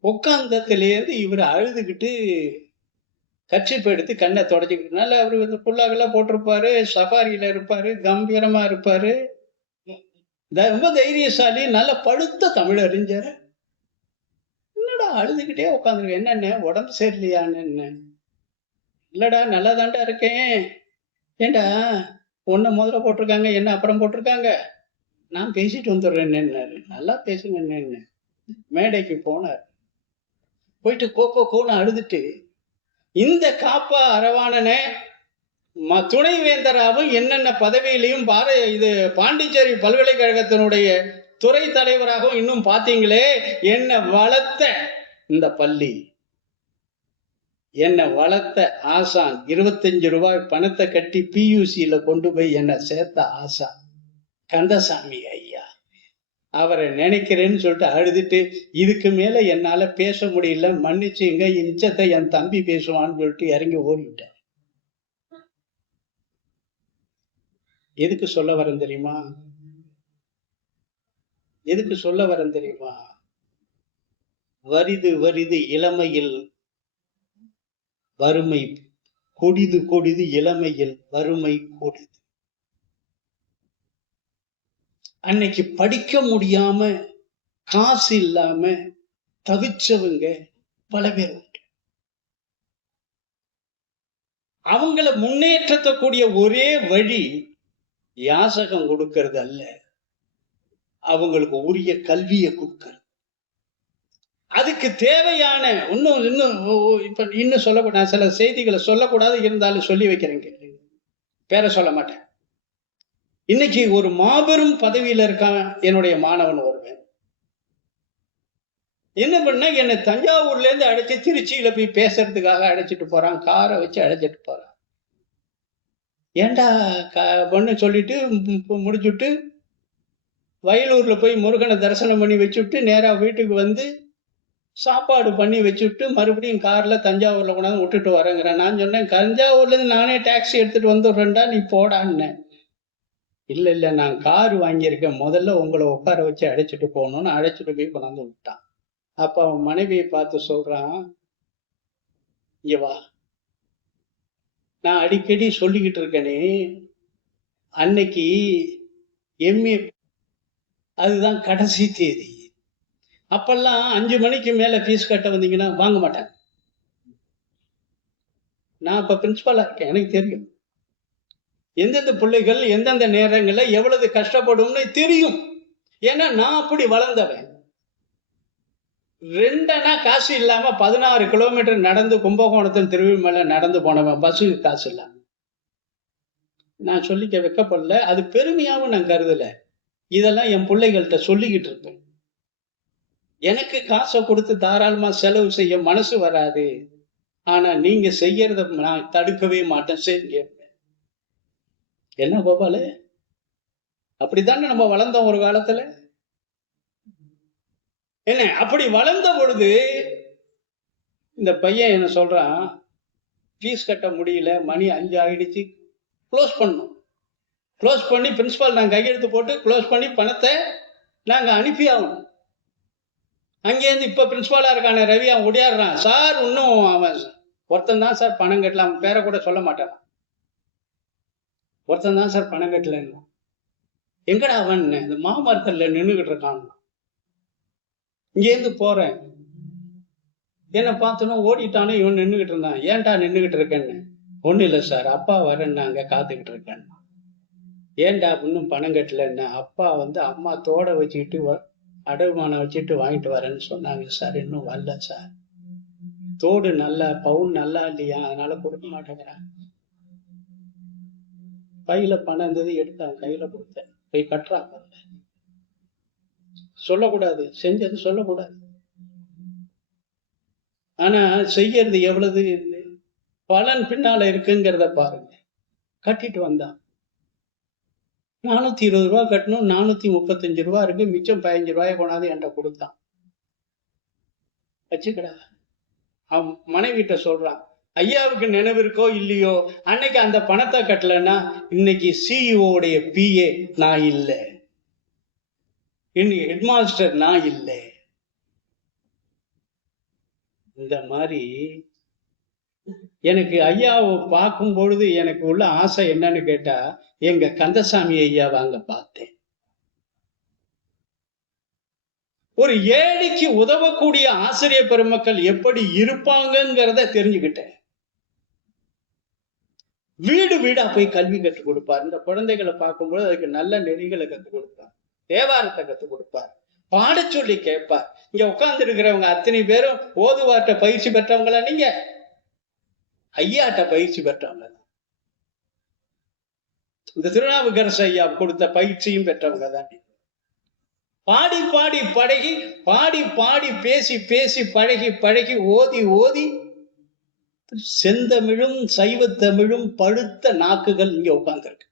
உட்கார்ந்ததுலேருந்து இவர் அழுதுகிட்டு கட்சிப்பு எடுத்து கண்ணை தொடச்சிக்கிட்டு, நல்ல அவரு வந்து புல்லாக்கெல்லாம் போட்டிருப்பாரு, சஃபாரியில இருப்பாரு, கம்பீரமா இருப்பாரு, ரொம்ப தைரியசாலி, நல்ல பழுத்த தமிழ் அறிஞர். என்னடா அழுதுகிட்டே உட்காந்துருக்க, என்னென்ன உடம்பு சரியில்லையான்னு? இல்லடா நல்லா தாண்டா இருக்கேன். ஏண்டா ஒன்ன முதல்ல போட்டிருக்காங்க, என்ன அப்புறம் போட்டிருக்காங்க, நான் பேசிட்டு வந்துடுறேன்னு. நல்லா பேசுங்கன்னு மேடைக்கு போனார். போயிட்டு கோன்னு அழுதுட்டு, இந்த காப்பா அரவாணனை துணைவேந்தராகவும் என்னென்ன பதவியிலையும் இது பாண்டிச்சேரி பல்கலைக்கழகத்தினுடைய துறை தலைவராகவும் இன்னும் பாத்தீங்களே, என்ன வளர்த்த இந்த பள்ளி, என்ன வளர்த்த ஆசான், 25 ரூபாய் பணத்தை கட்டி பியூசியில கொண்டு போய் என்ன சேர்த்த ஆசான் கந்தசாமி ஐயா, அவரை நினைக்கிறேன்னு சொல்லிட்டு அழுதுட்டு, இதுக்கு மேல என்னால பேச முடியல, மன்னிச்சுங்க, இச்சத்தை என் தம்பி பேசுவான்னு சொல்லிட்டு இறங்கி ஓடிவிட்டேன். எதுக்கு சொல்ல வரேன் தெரியுமா? எதுக்கு சொல்ல வரேன் தெரியுமா? வரிது இளமையில் வறுமை கொடிது இளமையில் வறுமை கொடிது. அன்னைக்கு படிக்க முடியாம காசு இல்லாம தவிச்சவங்க பல பேர் உண்டு. அவங்கள முன்னேற்றக்கூடிய ஒரே வழி யாசகம் கொடுக்கிறது அல்ல, அவங்களுக்கு உரிய கல்வியை கொடுக்கிறது. அதுக்கு தேவையான இன்னும் சொல்லக்கூடாது, சில செய்திகளை சொல்லக்கூடாது, இருந்தாலும் சொல்லி வைக்கிறேன், பேரை சொல்ல மாட்டேன். இன்னைக்கு ஒரு மாபெரும் பதவியில இருக்கான் என்னுடைய மாணவன் ஒருவன். என்ன பண்ண, என்னை தஞ்சாவூர்ல இருந்து அழைச்சி திருச்சியில போய் பேசுறதுக்காக அழைச்சிட்டு போறான். காரை வச்சு அழைச்சிட்டு போறான். ஏண்டா பொண்ணு சொல்லிட்டு முடிச்சுட்டு வயலூர்ல போய் முருகனை தரிசனம் பண்ணி வச்சுட்டு நேரா வீட்டுக்கு வந்து சாப்பாடு பண்ணி வச்சுட்டு மறுபடியும் கார்ல தஞ்சாவூர்ல கொண்டாந்து விட்டுட்டு வரேங்கிறேன். நான் சொன்னேன், தஞ்சாவூர்ல இருந்து நானே டாக்ஸி எடுத்துட்டு வந்துடுறேன்டா, நீ போடான்னு. இல்ல நான் கார் வாங்கியிருக்கேன், முதல்ல உங்களை உட்கார வச்சு அழைச்சிட்டு போகணும்னு அழைச்சிட்டு போய் கொண்டாந்து விட்டான். அப்ப அவன் மனைவியை பார்த்து சொல்றான், இங்க வா, நான் அடிக்கடி சொல்லிக்கிட்டு இருக்கேனே, அன்னைக்கு எம்ஏ அதுதான் கடைசி தேதி. அப்பெல்லாம் 5 மணிக்கு மேல ஃபீஸ் கட்ட வந்தீங்கன்னா வாங்க மாட்டேன். நான் இப்ப பிரின்சிபலா இருக்கேன், எனக்கு தெரியும் எந்தெந்த பிள்ளைகள் எந்தெந்த நேரங்கள்ல எவ்வளவு கஷ்டப்படும்னு தெரியும். ஏன்னா நான் அப்படி வளர்ந்தவன். 2 அணா காசு இல்லாம 16 கிலோமீட்டர் நடந்து கும்பகோணத்தில் திருவிமலை நடந்து போனவன், பஸ்ஸுக்கு காசு இல்லாம. நான் சொல்லிக்க வைக்கப்படல, அது பெருமையாவும் நான் கருதல. இதெல்லாம் என் பிள்ளைகள்கிட்ட சொல்லிக்கிட்டு இருப்பேன். எனக்கு காசை கொடுத்து தாராளமா செலவு செய்ய மனசு வராது, ஆனா நீங்க செய்யறத நான் தடுக்கவே மாட்டேன், செய்ய. என்ன கோபாலு, அப்படித்தானே நம்ம வளர்ந்தோம் ஒரு காலத்துல. என்ன அப்படி வளர்ந்த பொழுது இந்த பையன் என்ன சொல்றான், ஃபீஸ் கட்ட முடியல, மணி 5 ஆயிடுச்சு, க்ளோஸ் பண்ணோம். க்ளோஸ் பண்ணி பிரின்சிபால் நாங்கள் கையெழுத்து போட்டு க்ளோஸ் பண்ணி பணத்தை நாங்கள் அனுப்பி ஆகணும். அங்கேருந்து இப்போ பிரின்சிபாலாக இருக்கான ரவி, அவன் ஓடியாடுறான், சார் இன்னும் அவன் ஒருத்தன் தான் சார் பணம் கட்டல, அவன் பேரை கூட சொல்ல மாட்டான், ஒருத்தன் தான் சார் பணம் கட்டலன்னு. எங்கடா அவன்? இந்த மாமரத்தில் நின்றுகிட்டு இருக்கான். இங்கேருந்து போறேன், என்ன பார்த்தோன்னா ஓடிட்டானே, இவன் நின்றுகிட்டு இருந்தான். ஏன்டா நின்றுகிட்டு இருக்கேன்னு? ஒன்றும் இல்லை சார், அப்பா வரேன்னு அங்கே காத்துக்கிட்டு இருக்கேன். ஏன்டா இன்னும் பணம் கட்டலன்னு? அப்பா வந்து அம்மா தோட வச்சுக்கிட்டு அடகுமானம் வச்சுட்டு வாங்கிட்டு வரேன்னு சொன்னாங்க சார், இன்னும் வரல சார். தோடு நல்லா, பவுன் நல்லா இல்லையா, அதனால கொடுக்க மாட்டேங்கிறான். பையில பணம் இருந்தது, எடுத்தான், கையில கொடுத்தேன், போய் கட்டுறாங்க. சொல்லக்கூடாது, செஞ்சது சொல்லக்கூடாது. ஆனா செய்யறது எவ்வளவு பலன் பின்னால இருக்குங்கிறத பாருங்க. கட்டிட்டு வந்தான், 420 ரூபா கட்டணும், 435 ரூபா இருக்கு, மிச்சம் 15 ரூபாயை கொண்டாந்து என்கிட்ட கொடுத்தான். வச்சுக்கடா. அவன் மனைவிட்ட சொல்றான், ஐயாவுக்கு நினைவு இருக்கோ இல்லையோ, அன்னைக்கு அந்த பணத்தை கட்டலன்னா இன்னைக்கு சிஇஓடைய பிஏ நான் இல்லை, இன்னைக்கு ஹெட்மாஸ்டர் நான் இல்லை. இந்த மாதிரி எனக்கு ஐயாவை பார்க்கும் பொழுது எனக்கு உள்ள ஆசை என்னன்னு கேட்டா, எங்க கந்தசாமி ஐயாவை அங்க பார்த்தேன். ஒரு ஏழைக்கு உதவக்கூடிய ஆசிரியர் பெருமக்கள் எப்படி இருப்பாங்கிறத தெரிஞ்சுக்கிட்டேன். வீடு வீடா போய் கல்வி கற்றுக் கொடுப்பார். இந்த குழந்தைகளை பார்க்கும்போது அதுக்கு நல்ல நெறிகளை கற்றுக் கொடுப்பார், தேவாரத்தை கற்றுக் கொடுப்பார், பாட சொல்லி கேட்பார். இங்க உட்கார்ந்து இருக்கிறவங்க அத்தனை பேரும் ஓதுவார்ட்ட பயிற்சி பெற்றவங்களா? நீங்க ஐயாட்ட பயிற்சி பெற்றவங்க. இந்த திருநாவுக்கரசு ஐயா கொடுத்த பயிற்சியும் பெற்றவங்க தான். பாடி பாடி பழகி, பாடி பாடி பேசி பேசி பழகி பழகி ஓதி ஓதி செந்தமிழும் சைவத்தமிழும் பழுத்த நாக்குகள் இங்க உட்கார்ந்துருக்கு.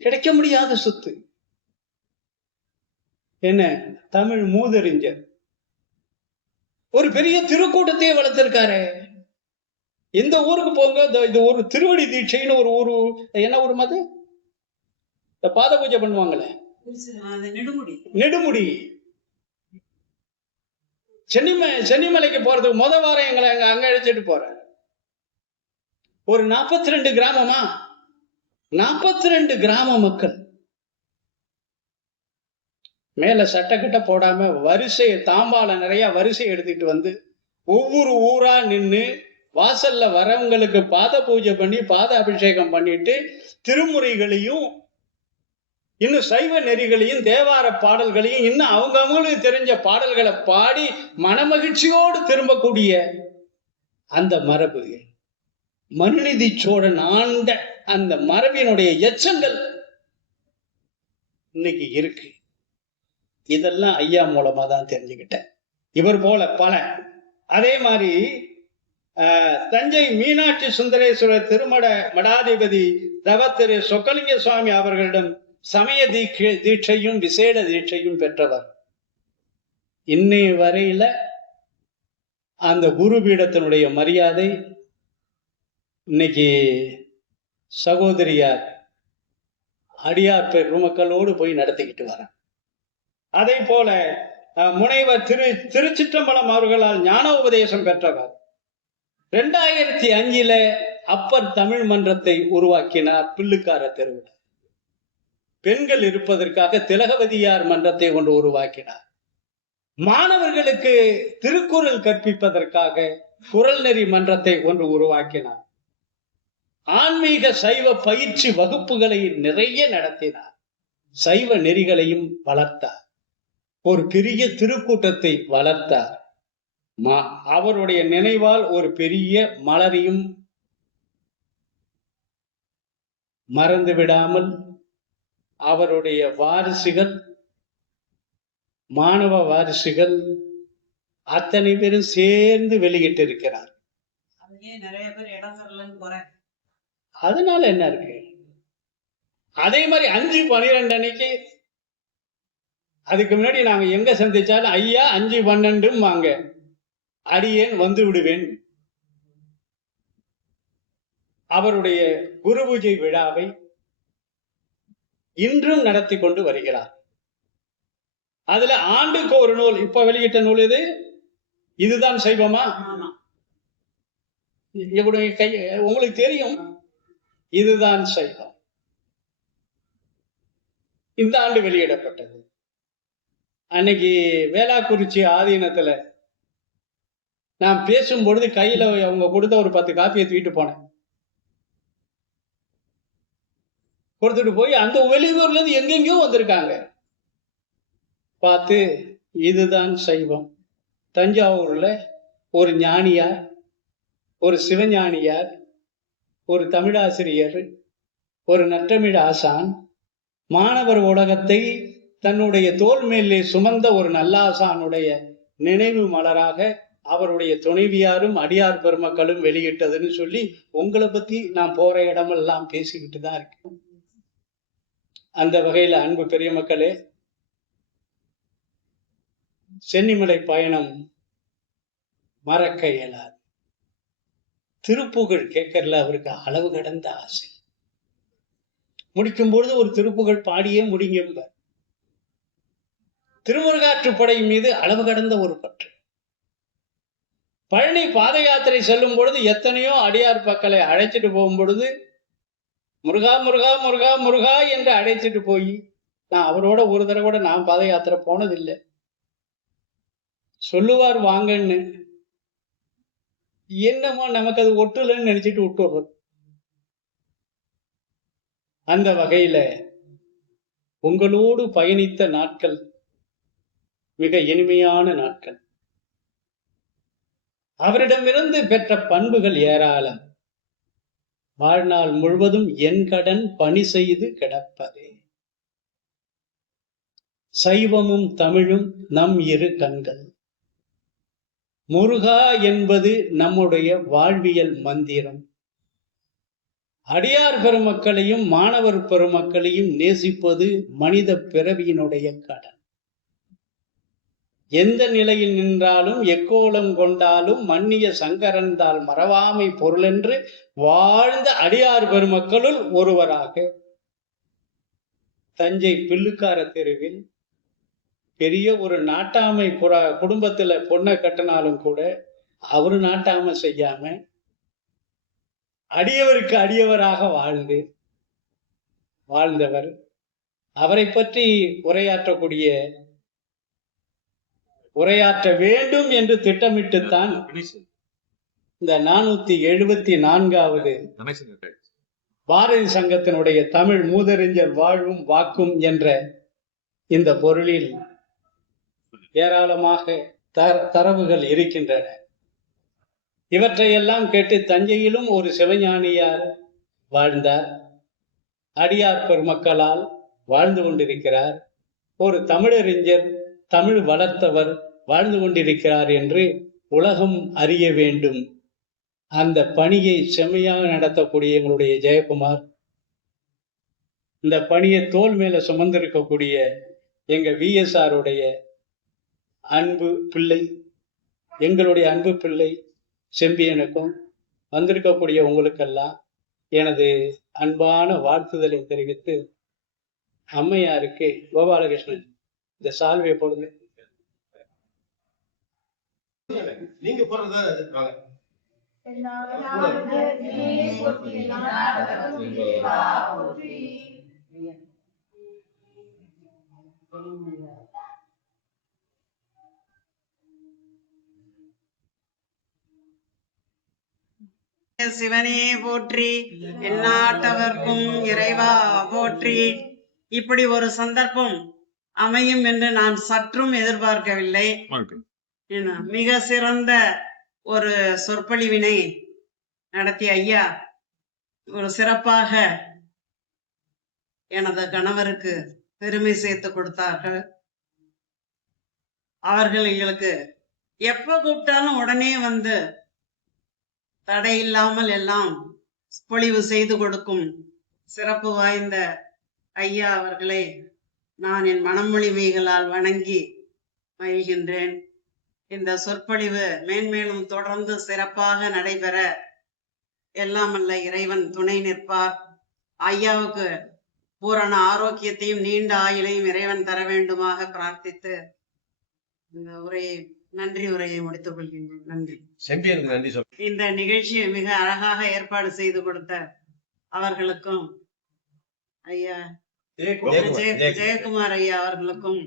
கிடைக்க முடியாத சொத்து. என்ன தமிழ் மூதறிஞர், ஒரு பெரிய திருக்கூட்டத்தையே வளர்த்திருக்காரு. எந்த ஊருக்கு போங்க, இது ஒரு திருவடி தீட்சைன்னு ஒரு ஊரு, என்ன ஒரு மது, இந்த பாத பூஜை பண்ணுவாங்களே, நெடுமுடி. சென்னிமலைக்கு போறதுக்கு முத வாரம் எங்களை அங்க அழைச்சிட்டு போற. ஒரு 42 கிராமமா, 42 கிராம மக்கள் மேல சட்டக்கட்ட போடாம வரிசை தாம்பால நிறைய வரிசை எடுத்துட்டு வந்து ஒவ்வொரு ஊரா நின்று வாசல்ல வரவங்களுக்கு பாத பூஜை பண்ணி பாத அபிஷேகம் பண்ணிட்டு திருமுறைகளையும் இன்னும் சைவ நெறிகளையும் தேவார பாடல்களையும் இன்னும் அவங்களுக்கு தெரிஞ்ச பாடல்களை பாடி மனமகிழ்ச்சியோடு திரும்பக்கூடிய அந்த மரபு, மனுநீதி சோழன் ஆண்ட அந்த மரபினுடைய எச்சங்கள் இன்னைக்கு இருக்கு. இதெல்லாம் ஐயா மூலமா தான் தெரிஞ்சுக்கிட்டேன். இவர் போல பல. அதே மாதிரி தஞ்சை மீனாட்சி சுந்தரேஸ்வரர் திருமட மடாதிபதி தவ திரு சொக்கலிங்க சுவாமி அவர்களிடம் சமய தீட்சையும் விசேட தீட்சையும் பெற்றவர். இன்னைய வரையில அந்த குரு பீடத்தினுடைய மரியாதை இன்னைக்கு சகோதரியார் அடியார் பெருமக்களோடு போய் நடத்திக்கிட்டு வர. அதே போல முனைவர் திருச்சிற்றம்பலம் அவர்களால் ஞான உபதேசம் பெற்றவர். 2005 அப்பர் தமிழ் மன்றத்தை உருவாக்கினார் பில்லுக்கார தெருவில். பெண்கள் இருப்பதற்காக திலகவதியார் மன்றத்தை கொண்டு உருவாக்கினார். மாணவர்களுக்கு திருக்குறள் கற்பிப்பதற்காக குறள் நெறி மன்றத்தை ஒன்று உருவாக்கினார். ஆன்மீக சைவ பயிற்சி வகுப்புகளை நிறைய நடத்தினார். சைவ நெறிகளையும் வளர்த்தார். ஒரு பெரிய திருக்கூட்டத்தை வளர்த்தார். அவருடைய நினைவால் ஒரு பெரிய மலரையும் மறந்து விடாமல் அவருடைய வாரிசுகள், மாணவ வாரிசுகள் அத்தனை பேரும் சேர்ந்து வெளியிட்டு இருக்கிறார். அதனால என்ன இருக்கு? அதே மாதிரி 5/12 அன்னைக்கு, அதுக்கு முன்னாடி நாங்க எங்க சந்திச்சாலும் ஐயா 5/12 வாங்க, அடியேன் வந்து விடுவேன். அவருடைய குரு பூஜை விழாவை இன்றும் நடத்தி கொண்டு வருகிறார். அதுல ஆண்டுக்கு ஒரு நூல், இப்ப வெளியிட்ட நூல் இதுதான் சைவமா? உங்களுக்கு தெரியும், இதுதான் சைவம். இந்த ஆண்டு வெளியிடப்பட்டது. அன்னைக்கு வேளாக்குறிச்சி ஆதீனத்துல நான் பேசும் பொழுது கையில அவங்க கொடுத்த ஒரு 10 காப்பியை தூக்கிட்டு போனேன். கொடுத்துட்டு போய் அந்த வெளியூர்ல இருந்து எங்கெங்கயோ வந்திருக்காங்க. பார்த்து இதுதான் சைவம். தஞ்சாவூர்ல ஒரு ஞானியார், ஒரு சிவஞானியார், ஒரு தமிழாசிரியர், ஒரு நற்றமிழ் ஆசான், மாணவர் உலகத்தை தன்னுடைய தோல் மேலே சுமந்த ஒரு நல்லாசானுடைய நினைவு மலராக அவருடைய துணைவியாரும் அடியார் பெருமக்களும் வெளியிட்டதுன்னு சொல்லி உங்களை பத்தி நான் போற இடமெல்லாம் பேசிக்கிட்டு தான் இருக்கேன். அந்த வகையில அன்பு பெரிய மக்களே, சென்னிமலை பயணம் மறக்க இயலாது. திருப்புகழ் கேட்கறதுல அவருக்கு அளவு கடந்த ஆசை. முடிக்கும் பொழுது ஒரு திருப்புகழ் பாடியே முடிங்க. திருமுருகாற்றுப்படை மீது அளவு கடந்த ஒரு பற்று. பழனி பாத யாத்திரை செல்லும் பொழுது எத்தனையோ அடியார் மக்களை அழைச்சிட்டு போகும் பொழுது முருகா முருகா முருகா முருகா என்று அழைச்சிட்டு போய், நான் அவரோட ஒரு தடவை கூட நான் பாத யாத்திரை போனதில்லை. சொல்லுவார் வாங்கன்னு, என்னமோ நமக்கு அது ஒட்டுலன்னு நினைச்சிட்டு விட்டுடுறோம். அந்த வகையில உங்களோடு பயணித்த நாட்கள் மிக இனிமையான நாட்கள். அவரிடமிருந்து பெற்ற பண்புகள் ஏராளம். வாழ்நாள் முழுவதும் என் கடன் பணி செய்து கிடப்பதே. சைவமும் தமிழும் நம் இரு கண்கள். முருகா என்பது நம்முடைய வாழ்வியல் மந்திரம். அடியார் பெருமக்களையும் மாணவர் பெருமக்களையும் நேசிப்பது மனித பிறவியினுடைய கடன். எந்த நிலையில் நின்றாலும் எக்கோலம் கொண்டாலும் மன்னிய சங்கரந்தால் மறவாமை பொருளென்று வாழ்ந்த அடியார் பெருமக்களுள் ஒருவராக தஞ்சை பில்லுக்கார தெருவில் பெரிய ஒரு நாட்டாமை குடும்பத்துல பொண்ணை கட்டினாலும் கூட அவரு நாட்டாமை செய்யாம அடியவருக்கு அடியவராக வாழ்ந்தவர். அவரை பற்றி உரையாற்ற வேண்டும் என்று திட்டமிட்டுத்தான் இந்த 474வது பாரதி சங்கத்தினுடைய தமிழ் மூதறிஞர் வாழ்வும் வாக்கும் என்ற இந்த பொருளில் ஏராளமாக தரவுகள் இருக்கின்றன. இவற்றையெல்லாம் கேட்டு தஞ்சையிலும் ஒரு சிவஞானியார் வாழ்ந்தார். அடியார் பெருமக்களால் வாழ்ந்து கொண்டிருக்கிறார். ஒரு தமிழறிஞர் தமிழ் வளர்த்தவர் வாழ்ந்து கொண்டிருக்கிறார் என்று உலகம் அறிய வேண்டும். அந்த பணியை செம்மையாக நடத்தக்கூடிய எங்களுடைய ஜெயக்குமார், இந்த பணியை தோல் மேல சுமந்திருக்கக்கூடிய எங்க விஎஸ்ஆருடைய அன்பு பிள்ளை, எங்களுடைய அன்பு பிள்ளை செம்பியனுக்கும் வந்திருக்கக்கூடிய உங்களுக்கெல்லாம் எனது அன்பான வாழ்த்துதலை தெரிவித்து, அம்மையாருக்கு கோபாலகிருஷ்ணன் இந்த சால்வை போடுங்க. நீங்க போறத சிவனே போற்றி, எந்நாட்டவர்க்கும் இறைவா போற்றி. இப்படி ஒரு சந்தர்ப்பம் அமையும் என்று நான் சற்றும் எதிர்பார்க்கவில்லை. மிக சிறந்த ஒரு சொற்பொழிவினை நடத்திய ஐயா ஒரு சிறப்பாக எனது கணவருக்கு பெருமை சேர்த்து கொடுத்தார்கள். அவர்கள் எங்களுக்கு எப்ப கூப்பிட்டாலும் உடனே வந்து தடை இல்லாமல் எல்லாம் பொழிவு செய்து கொடுக்கும் சிறப்பு வாய்ந்த ஐயா அவர்களை நான் என் மனமொழிமைகளால் வணங்கி மகிழ்கின்றேன். இந்த சொற்பொழிவு மேன்மேலும் தொடர்ந்து சிறப்பாக நடைபெற எல்லாம் அல்ல இறைவன் துணை நிற்பார். ஐயாவுக்கு பூரண ஆரோக்கியத்தையும் நீண்ட ஆயுளையும் இறைவன் தர வேண்டுமாக பிரார்த்தித்து இந்த நன்றி உரையை முடித்துக் கொள்கின்றேன். நன்றி. செம்பியனுக்கு நன்றி சொல். இந்த நிகழ்ச்சியை மிக அழகாக ஏற்பாடு செய்து கொடுத்த அவர்களுக்கும் ஐயா ஜெயக்குமார் ஐயா அவர்களுக்கும்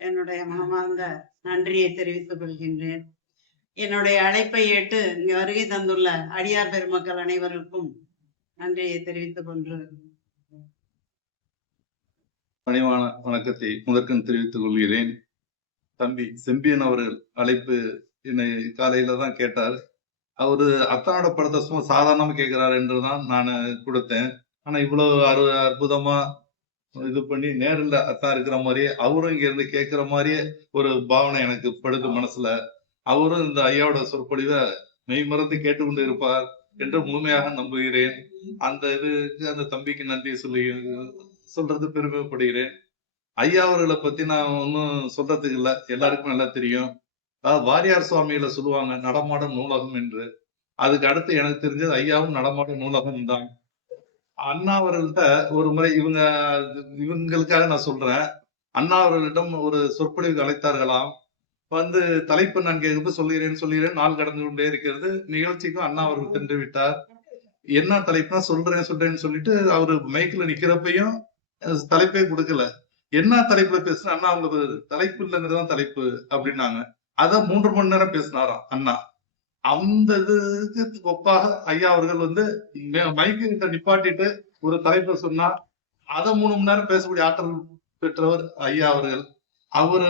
என்னுடைய மனமார்ந்த நன்றியை தெரிவித்துக் கொள்கின்றேன். என்னுடைய அழைப்பை ஏற்று இங்கு வருகை தந்துள்ள அடியார் பெருமக்கள் அனைவருக்கும் நன்றியை தெரிவித்துக் கொண்டு பணிவான வணக்கத்தை முதற்கண் தெரிவித்துக் கொள்கிறேன். தம்பி செம்பியன் அவர்கள் அழைப்பு என்னை காலையில தான் கேட்டார். அவரு அத்தானோட படத்தை சும்மா சாதாரணமா கேட்கிறாரு என்றுதான் நான் கொடுத்தேன். ஆனா இவ்வளவு அற்புதமா இது பண்ணி நேரில் அத்தா இருக்கிற மாதிரியே அவரும் இங்க இருந்து கேட்கிற மாதிரியே ஒரு பாவனை எனக்கு படுது மனசுல. அவரும் இந்த ஐயாவோட சொற்பொழிவை மெய்மறந்து கேட்டுக்கொண்டு இருப்பார் என்று முழுமையாக நம்புகிறேன். அந்த இதுக்கு அந்த தம்பிக்கு நன்றி சொல்றது பெருமைப்படுகிறேன். ஐயா அவர்களை பத்தி நான் ஒன்னும் சொல்றதுக்கு இல்லை, எல்லாருக்கும் நல்லா தெரியும். அதாவது வாரியார் சுவாமியில சொல்லுவாங்க நடமாடும் நூலகம் என்று. அதுக்கு அடுத்து எனக்கு தெரிஞ்சது ஐயாவும் நடமாடும் நூலகம் தான். அண்ணா அவர்கள்ட்ட ஒரு முறை இவங்களுக்காக நான் சொல்றேன், அண்ணா அவர்களிடம் ஒரு சொற்பொழிவுக்கு அழைத்தார்களாம். வந்து தலைப்பு நான் கேட்கும்போது சொல்கிறேன் நாள் கடந்து கொண்டே இருக்கிறது. நிகழ்ச்சிக்கும் அண்ணா அவர்கள் சென்று விட்டார். என்ன தலைப்புனா சொல்றேன்னு சொல்லிட்டு அவரு மைக்கில் நிக்கிறப்பையும் தலைப்பே கொடுக்கல. என்ன தலைப்புல பேசுனா அண்ணா அவங்க தலைப்பு இல்லைங்கிறதான் தலைப்பு அப்படின்னாங்க. அதான் 3 மணி நேரம் பேசினாராம் அண்ணா. அந்த இதுக்கு ஒப்பாக ஐயா அவர்கள் வந்து மைக்கு நிப்பாட்டிட்டு ஒரு தலைப்பை சொன்னா அதை 3 மணி நேரம் பேசக்கூடிய ஆற்றல் பெற்றவர் ஐயா அவர்கள். அவரு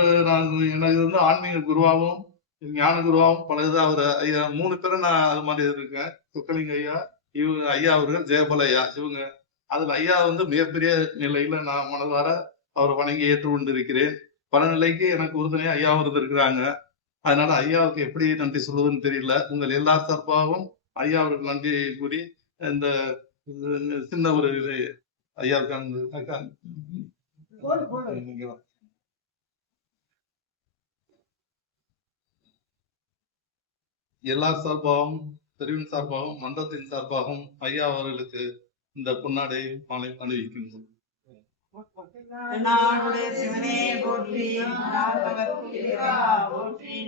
எனக்கு வந்து ஆன்மீக குருவாவும் ஞான குருவாவும் பழகுது. அவர் ஐயா 3 பேரும் நான் அது மாதிரி இருக்கேன். சொக்கலிங்க ஐயா, இவங்க ஐயா அவர்கள், ஜெயபால் ஐயா, இவங்க. அதுல ஐயா வந்து மிகப்பெரிய நிலையில நான் மனதார அவரை வணங்கி ஏற்றுக்கொண்டு இருக்கிறேன். பல நிலைக்கு எனக்கு உறுதுணையா ஐயா இருந்திருக்கிறாங்க. அதனால ஐயாவுக்கு எப்படி நன்றி சொல்வதுன்னு தெரியல. உங்கள் எல்லா சார்பாகவும் ஐயா அவருக்கு நன்றி கூறி இந்த சின்ன ஒரு இது ஐயாவுக்கு எல்லா சார்பாகவும் பிரிவின் சார்பாகவும் மன்றத்தின் சார்பாகவும் ஐயா அவர்களுக்கு இந்த பொன்னாடை மாலை அணிவிக்கின்றோம். சிவனே போற்றி, போற்றி.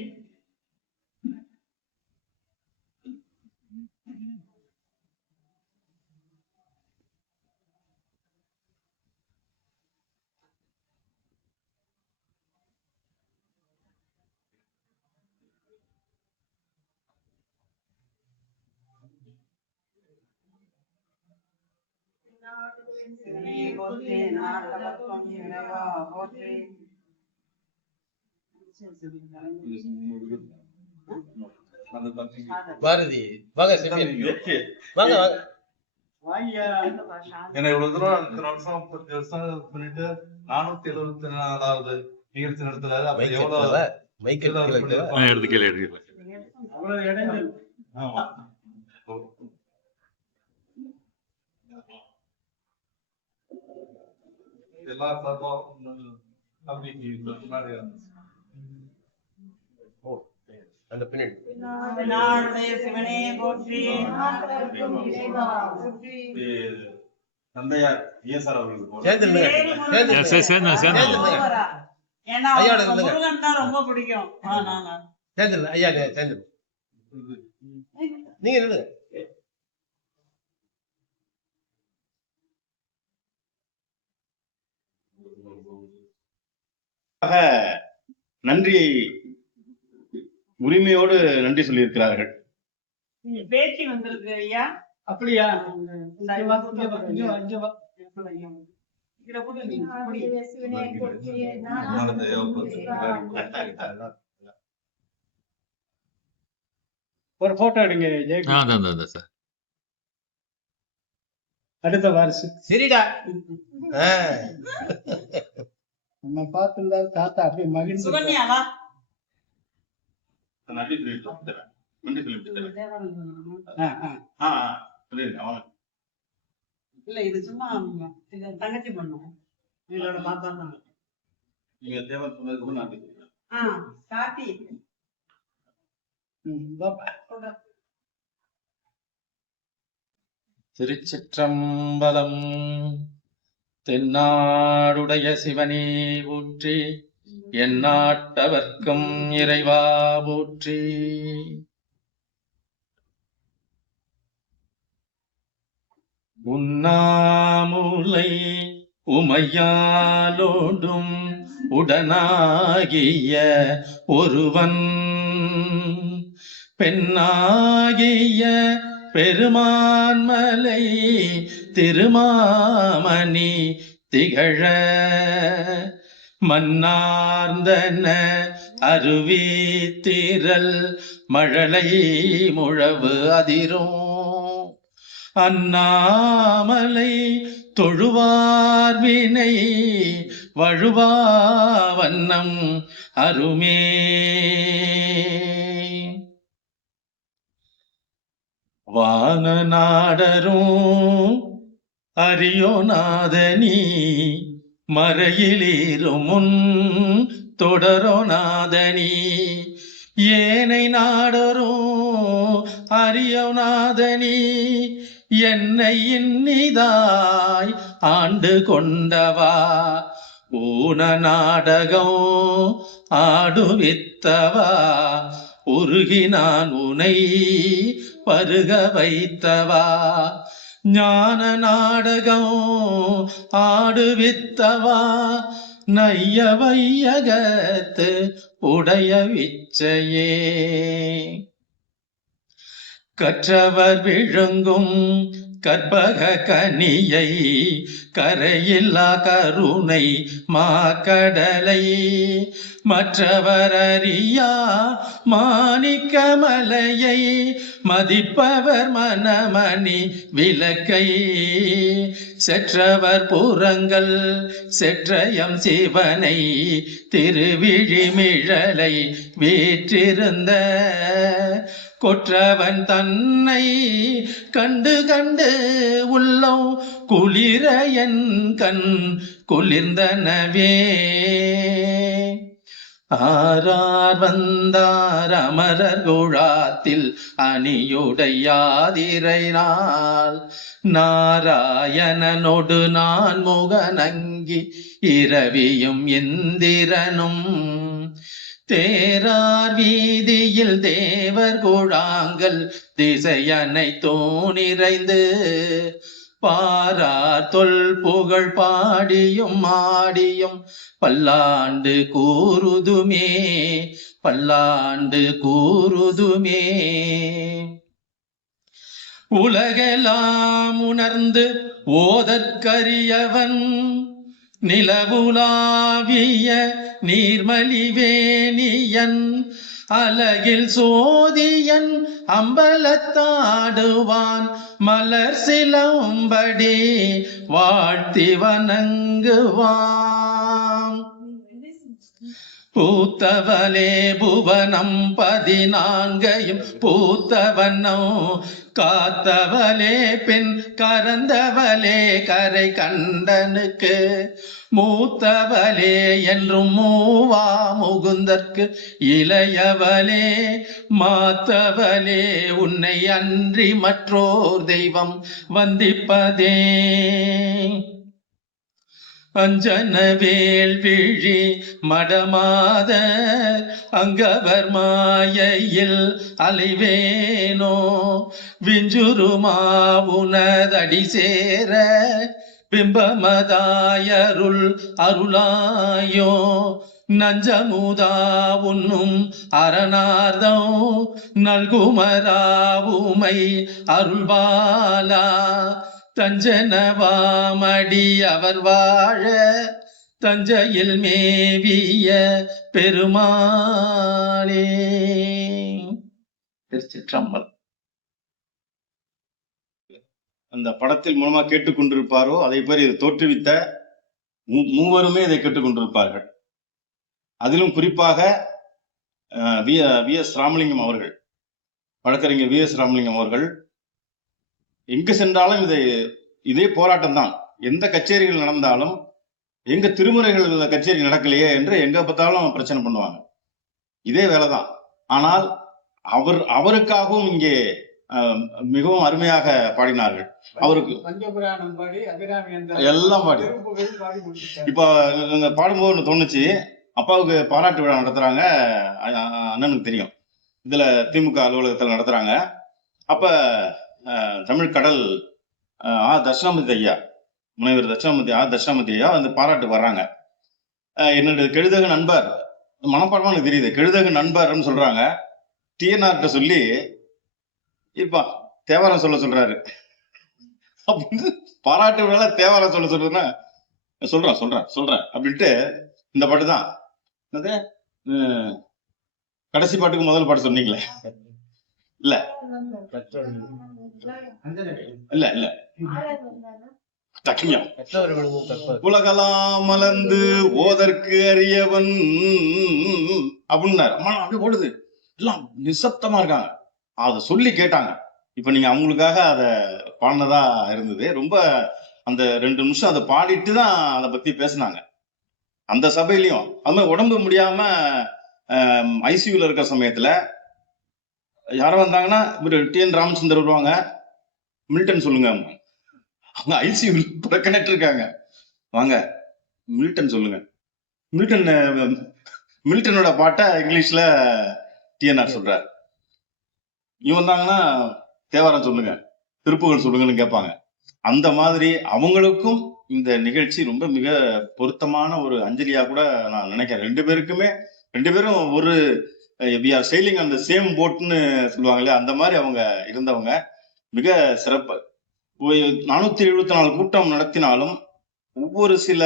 பாரதி வாங்க வாங்க வாங்க. என்னை இவ்வளவு தூரம் 30 வருஷம் 50 வருஷம் பண்ணிட்டு 474வது நிகழ்ச்சி நடத்துறாரு. அப்ப மைக் எவ்வளவு எடுத்துக்கவா? மைக் எடுத்துக்கவா? எடுத்துக்கல. அவ்வளவு இடைஞ்சல். ஆமா. எல்லா சார்பாகவும் தம்பிக்கு முன்னாடி அந்த பின்னாடி நாளுடைய சிவனே போற்றி. தந்தையார் ESR அவர்களுக்கு சேர்ந்து ஏன்னா ஐயாவோட அவருக்கு சொல்லுங்க. முருகன் தான் ரொம்ப பிடிக்கும். சேர்ந்து ஐயா சேர்ந்து நீங்க நில்லுங்க. நன்றி உரிமையோடு நன்றி சொல்லியிருக்கிறார்கள். பேச்சு வந்திருக்கு ஐயா. அப்படியா? இந்த இங்க வா, இங்க வா, இங்க வா. இதுல கூட நீ இப்படி. ஒரு போட்டோ எடுங்க ஜெயக்குமார். சார் அடுத்த வாரிசு சரிடா. நம்ம பார்த்திருந்தா தாத்தா அப்படியே மகிழ்ந்து சுகன்யா வா. நன்றி சொல்லிட்டு நன்றி சொல்லிட்டு இல்ல இது சும்மா இது தங்கச்சி பண்ணும். இவளோட பாப்பா தான். நீங்க தேவன் சொன்னதுக்கு நன்றி சொல்லிக்கிறேன். காட்டி திருச்சிற்றம்பலம். தென்னாடுடைய சிவனே போற்றி, எந்நாட்டவர்க்கும் இறைவா போற்றி. உண்ணாமுலை உமையாலோடும் உடனாகிய ஒருவன் பெண்ணாகிய பெருமான்மலை திருமாமணி திகழ மன்னார்ந்தன அருவி திரள் மழலை முழவு அதிரும் அண்ணாமலை தொழுவார்வினை வழுவா வண்ணம் அருமே. வானநாடரும் அரியோநாதனி மறையிலிருமுன் தொடரோநாதனி ஏனை நாடரும் அரியோநாதனி என்னை இன்னிதாய் ஆண்டு கொண்டவா ஊன நாடகம் ஆடுவித்தவா உருகி நான் உனை பருக வைத்தவா ஞான நாடகம் ஆடுவித்தவா நைய வையகத்து உடைய விச்சையே. கற்றவர் விழுங்கும் கற்பக கனியை கரையில்லா கருணை மாக்கடலை மற்றவர் அறியா மாணிக்கமலையை மதிப்பவர் மனமணி விளக்கை செற்றவர் புறங்கள் செற்றயம் சிவனை திருவிழிமிழலை வீற்றிருந்த கொற்றவன் தன்னை கண்டு கண்டு உள்ளம் குளிர என் கண் குளிர்ந்தனவே. ஆரார் வந்தார் அமரர் குழாத்தில் அணியுடையாதிரைனால் நாராயணனொடு நான் முகநங்கி இரவியும் இந்திரனும் தேரார் வீதியில் தேவர் குழாங்கள் திசையனை தோணிறைந்து பாரார் தொல் புகழ் பாடியும் ஆடியும் பல்லாண்டு கூறுதுமே பல்லாண்டு கூறுதுமே. உலகெல்லாம் உணர்ந்து ஓதற்கரியவன் நிலவுலாவிய நீர்மலிவேணியன் அலகில் சோதியன் அம்பலத்தாடுவான் மலர் சிலம்படி வாழ்த்தி வணங்குவான். பூத்தவளே புவனம் 14 பூத்தவனோ காத்தவளே பின் கரந்தவளே கரை கண்டனுக்கு மூத்தவளே என்றும் மூவா முகுந்தற்கு இளையவளே மாத்தவளே உன்னை அன்றி மற்றோர் தெய்வம் வந்திப்பதே அஞ்சனவேல் விழி மடமாத அங்கவர் மாயையில் அலைவேனோ விஞ்சுருமா உனதடி சேர பிம்பமதாயருள் அருளாயோ நஞ்சமுதா உன்னும் அரணார்தம் நல்குமராவுமை அருள்பாலா தஞ்சனவாமடி அவர் வாழ தஞ்சையில் மேவிய பெருமாளே. திருச்சிற்றம்பலம். அந்த படத்தில் மூலமா கேட்டுக்கொண்டிருப்பாரோ அதே போல இதை தோற்றுவித்த மூவருமே இதை கேட்டுக்கொண்டிருப்பார்கள். அதிலும் குறிப்பாக வி.எஸ். ராமலிங்கம் அவர்கள், வழக்கறிஞர் வி.எஸ். ராமலிங்கம் அவர்கள் எங்கு சென்றாலும் இதே போராட்டம் தான். எந்த கச்சேரிகள் நடந்தாலும் எங்க திருமுறைகள் கச்சேரி நடக்கலையே என்று எங்க பார்த்தாலும் பிரச்சனை பண்ணுவாங்க. இதே வேலைதான். ஆனால் அவருக்காகவும் இங்கே மிகவும் அருமையாக பாடினார்கள். அவருக்கு எல்லாம் பாடி இப்ப பாடும்போது தோணுச்சு, அப்பாவுக்கு பாராட்டு விழா நடத்துறாங்க, அண்ணனுக்கு தெரியும், இதுல திமுக அலுவலகத்தில் நடத்துறாங்க. அப்ப தமிழ் கடல் தட்சிணாமூர்த்தி ஐயா, முனைவர் தட்சிணாமூர்த்தி ஐயா வந்து பாராட்டு வர்றாங்க. என்னுடைய கெழுதக நண்பர், மனப்பாடமா எனக்கு தெரியுது, கெழுதக நண்பர்னு சொல்றாங்க. டிஎன்ஆர்ட்ட சொல்லி இப்பா தேவாரம் சொல்றாரு அப்படின்னு பாராட்டு விழா தேவாரம் சொல்றதுன்னா சொல்றேன் அப்படின்ட்டு இந்த பாட்டு தான். கடைசி பாட்டுக்கு முதல் பாட்டு சொன்னீங்களே, இல்ல உலகலாம் மலர்ந்து ஓதற்கு அறியவன் அப்படின்னாரு. அப்படி போடுது, எல்லாம் நிசப்தமா இருக்காங்க. அத சொல்லி கேட்டாங்க. இப்ப நீங்க அவங்களுக்காக அத பாடினதா இருந்தது. ரொம்ப அந்த 2 நிமிஷம் அதை பாடிட்டு தான் அதை பத்தி பேசினாங்க அந்த சபையிலையும். அது மாதிரி உடம்பு முடியாம ஐசியூல இருக்கிற சமயத்துல யாரும் வந்தாங்கன்னா இவரு டி.என். ராமச்சந்திரன் வருவாங்க, மில்டன் சொல்லுங்க, அவங்க ஐசியூ புறக்கணிட்டு இருக்காங்க, வாங்க மில்டன் சொல்லுங்க. மில்டனோட பாட்டை இங்கிலீஷ்ல டிஎன்ஆர் சொல்றாரு. இவங்க வந்தாங்கன்னா தேவாரம் சொல்லுங்க, திருப்புகழ் சொல்லுங்கன்னு கேட்பாங்க. அந்த மாதிரி அவங்களுக்கும் இந்த நிகழ்ச்சி ரொம்ப மிக பொருத்தமான ஒரு அஞ்சலியா கூட நான் நினைக்கிறேன். ரெண்டு பேரும் ஒரு we are sailing on the same boatன்னு சொல்லுவாங்களே, அந்த மாதிரி அவங்க இருந்தவங்க. மிக சிறப்பு. 474 கூட்டம் நடத்தினாலும் ஒவ்வொரு சில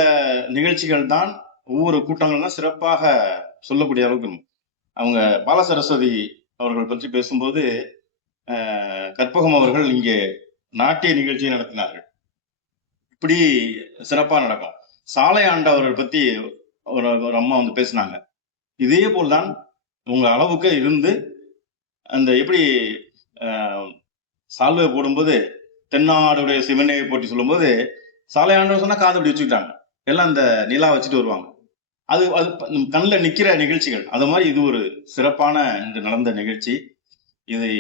நிகழ்ச்சிகள் தான், ஒவ்வொரு கூட்டங்கள் தான் சிறப்பாக சொல்லக்கூடிய அளவுக்கு. அவங்க பாலசரஸ்வதி அவர்கள் பற்றி பேசும்போது கற்பகம் அவர்கள் இங்கே நாட்டிய நிகழ்ச்சியை நடத்தினார்கள். இப்படி சிறப்பா நடக்கும். சாலை ஆண்டவர்கள் பத்தி ஒரு அம்மா வந்து பேசினாங்க. இதே போல்தான் உங்க அளவுக்கு இருந்து அந்த எப்படி சால்வை போடும்போது தென்னாடுடைய சிவனையை போட்டி சொல்லும்போது சாலை ஆண்டவர் சொன்னா காது அப்படி வச்சுக்கிட்டாங்க, எல்லாம் அந்த நிலா வச்சுட்டு வருவாங்க. அது கண்ணில் நிக்கிற நிகழ்ச்சிகள். அது மாதிரி இது ஒரு சிறப்பான இன்று நடந்த நிகழ்ச்சி. இதை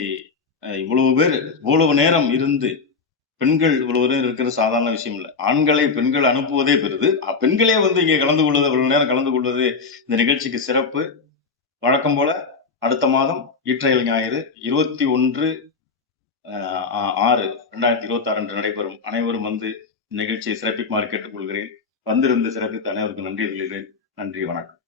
இவ்வளவு பேர் இவ்வளவு நேரம் இருந்து, பெண்கள் இவ்வளவு நேரம் இருக்கிறது சாதாரண விஷயம் இல்லை. ஆண்களை பெண்கள் அனுப்புவதே பெருது, பெண்களே வந்து இங்கே கலந்து கொள்வது, இவ்வளவு நேரம் கலந்து கொள்வது இந்த நிகழ்ச்சிக்கு சிறப்பு. வழக்கம் போல அடுத்த மாதம் ஈற்றையல் ஞாயிறு 21/6/2026 நடைபெறும். அனைவரும் வந்து நிகழ்ச்சியை சிறப்பிக்குமாறு கேட்டுக்கொள்கிறேன். வந்திருந்து சிறப்பித்த அனைவருக்கும் நன்றி சொல்கிறேன். நன்றி, வணக்கம்.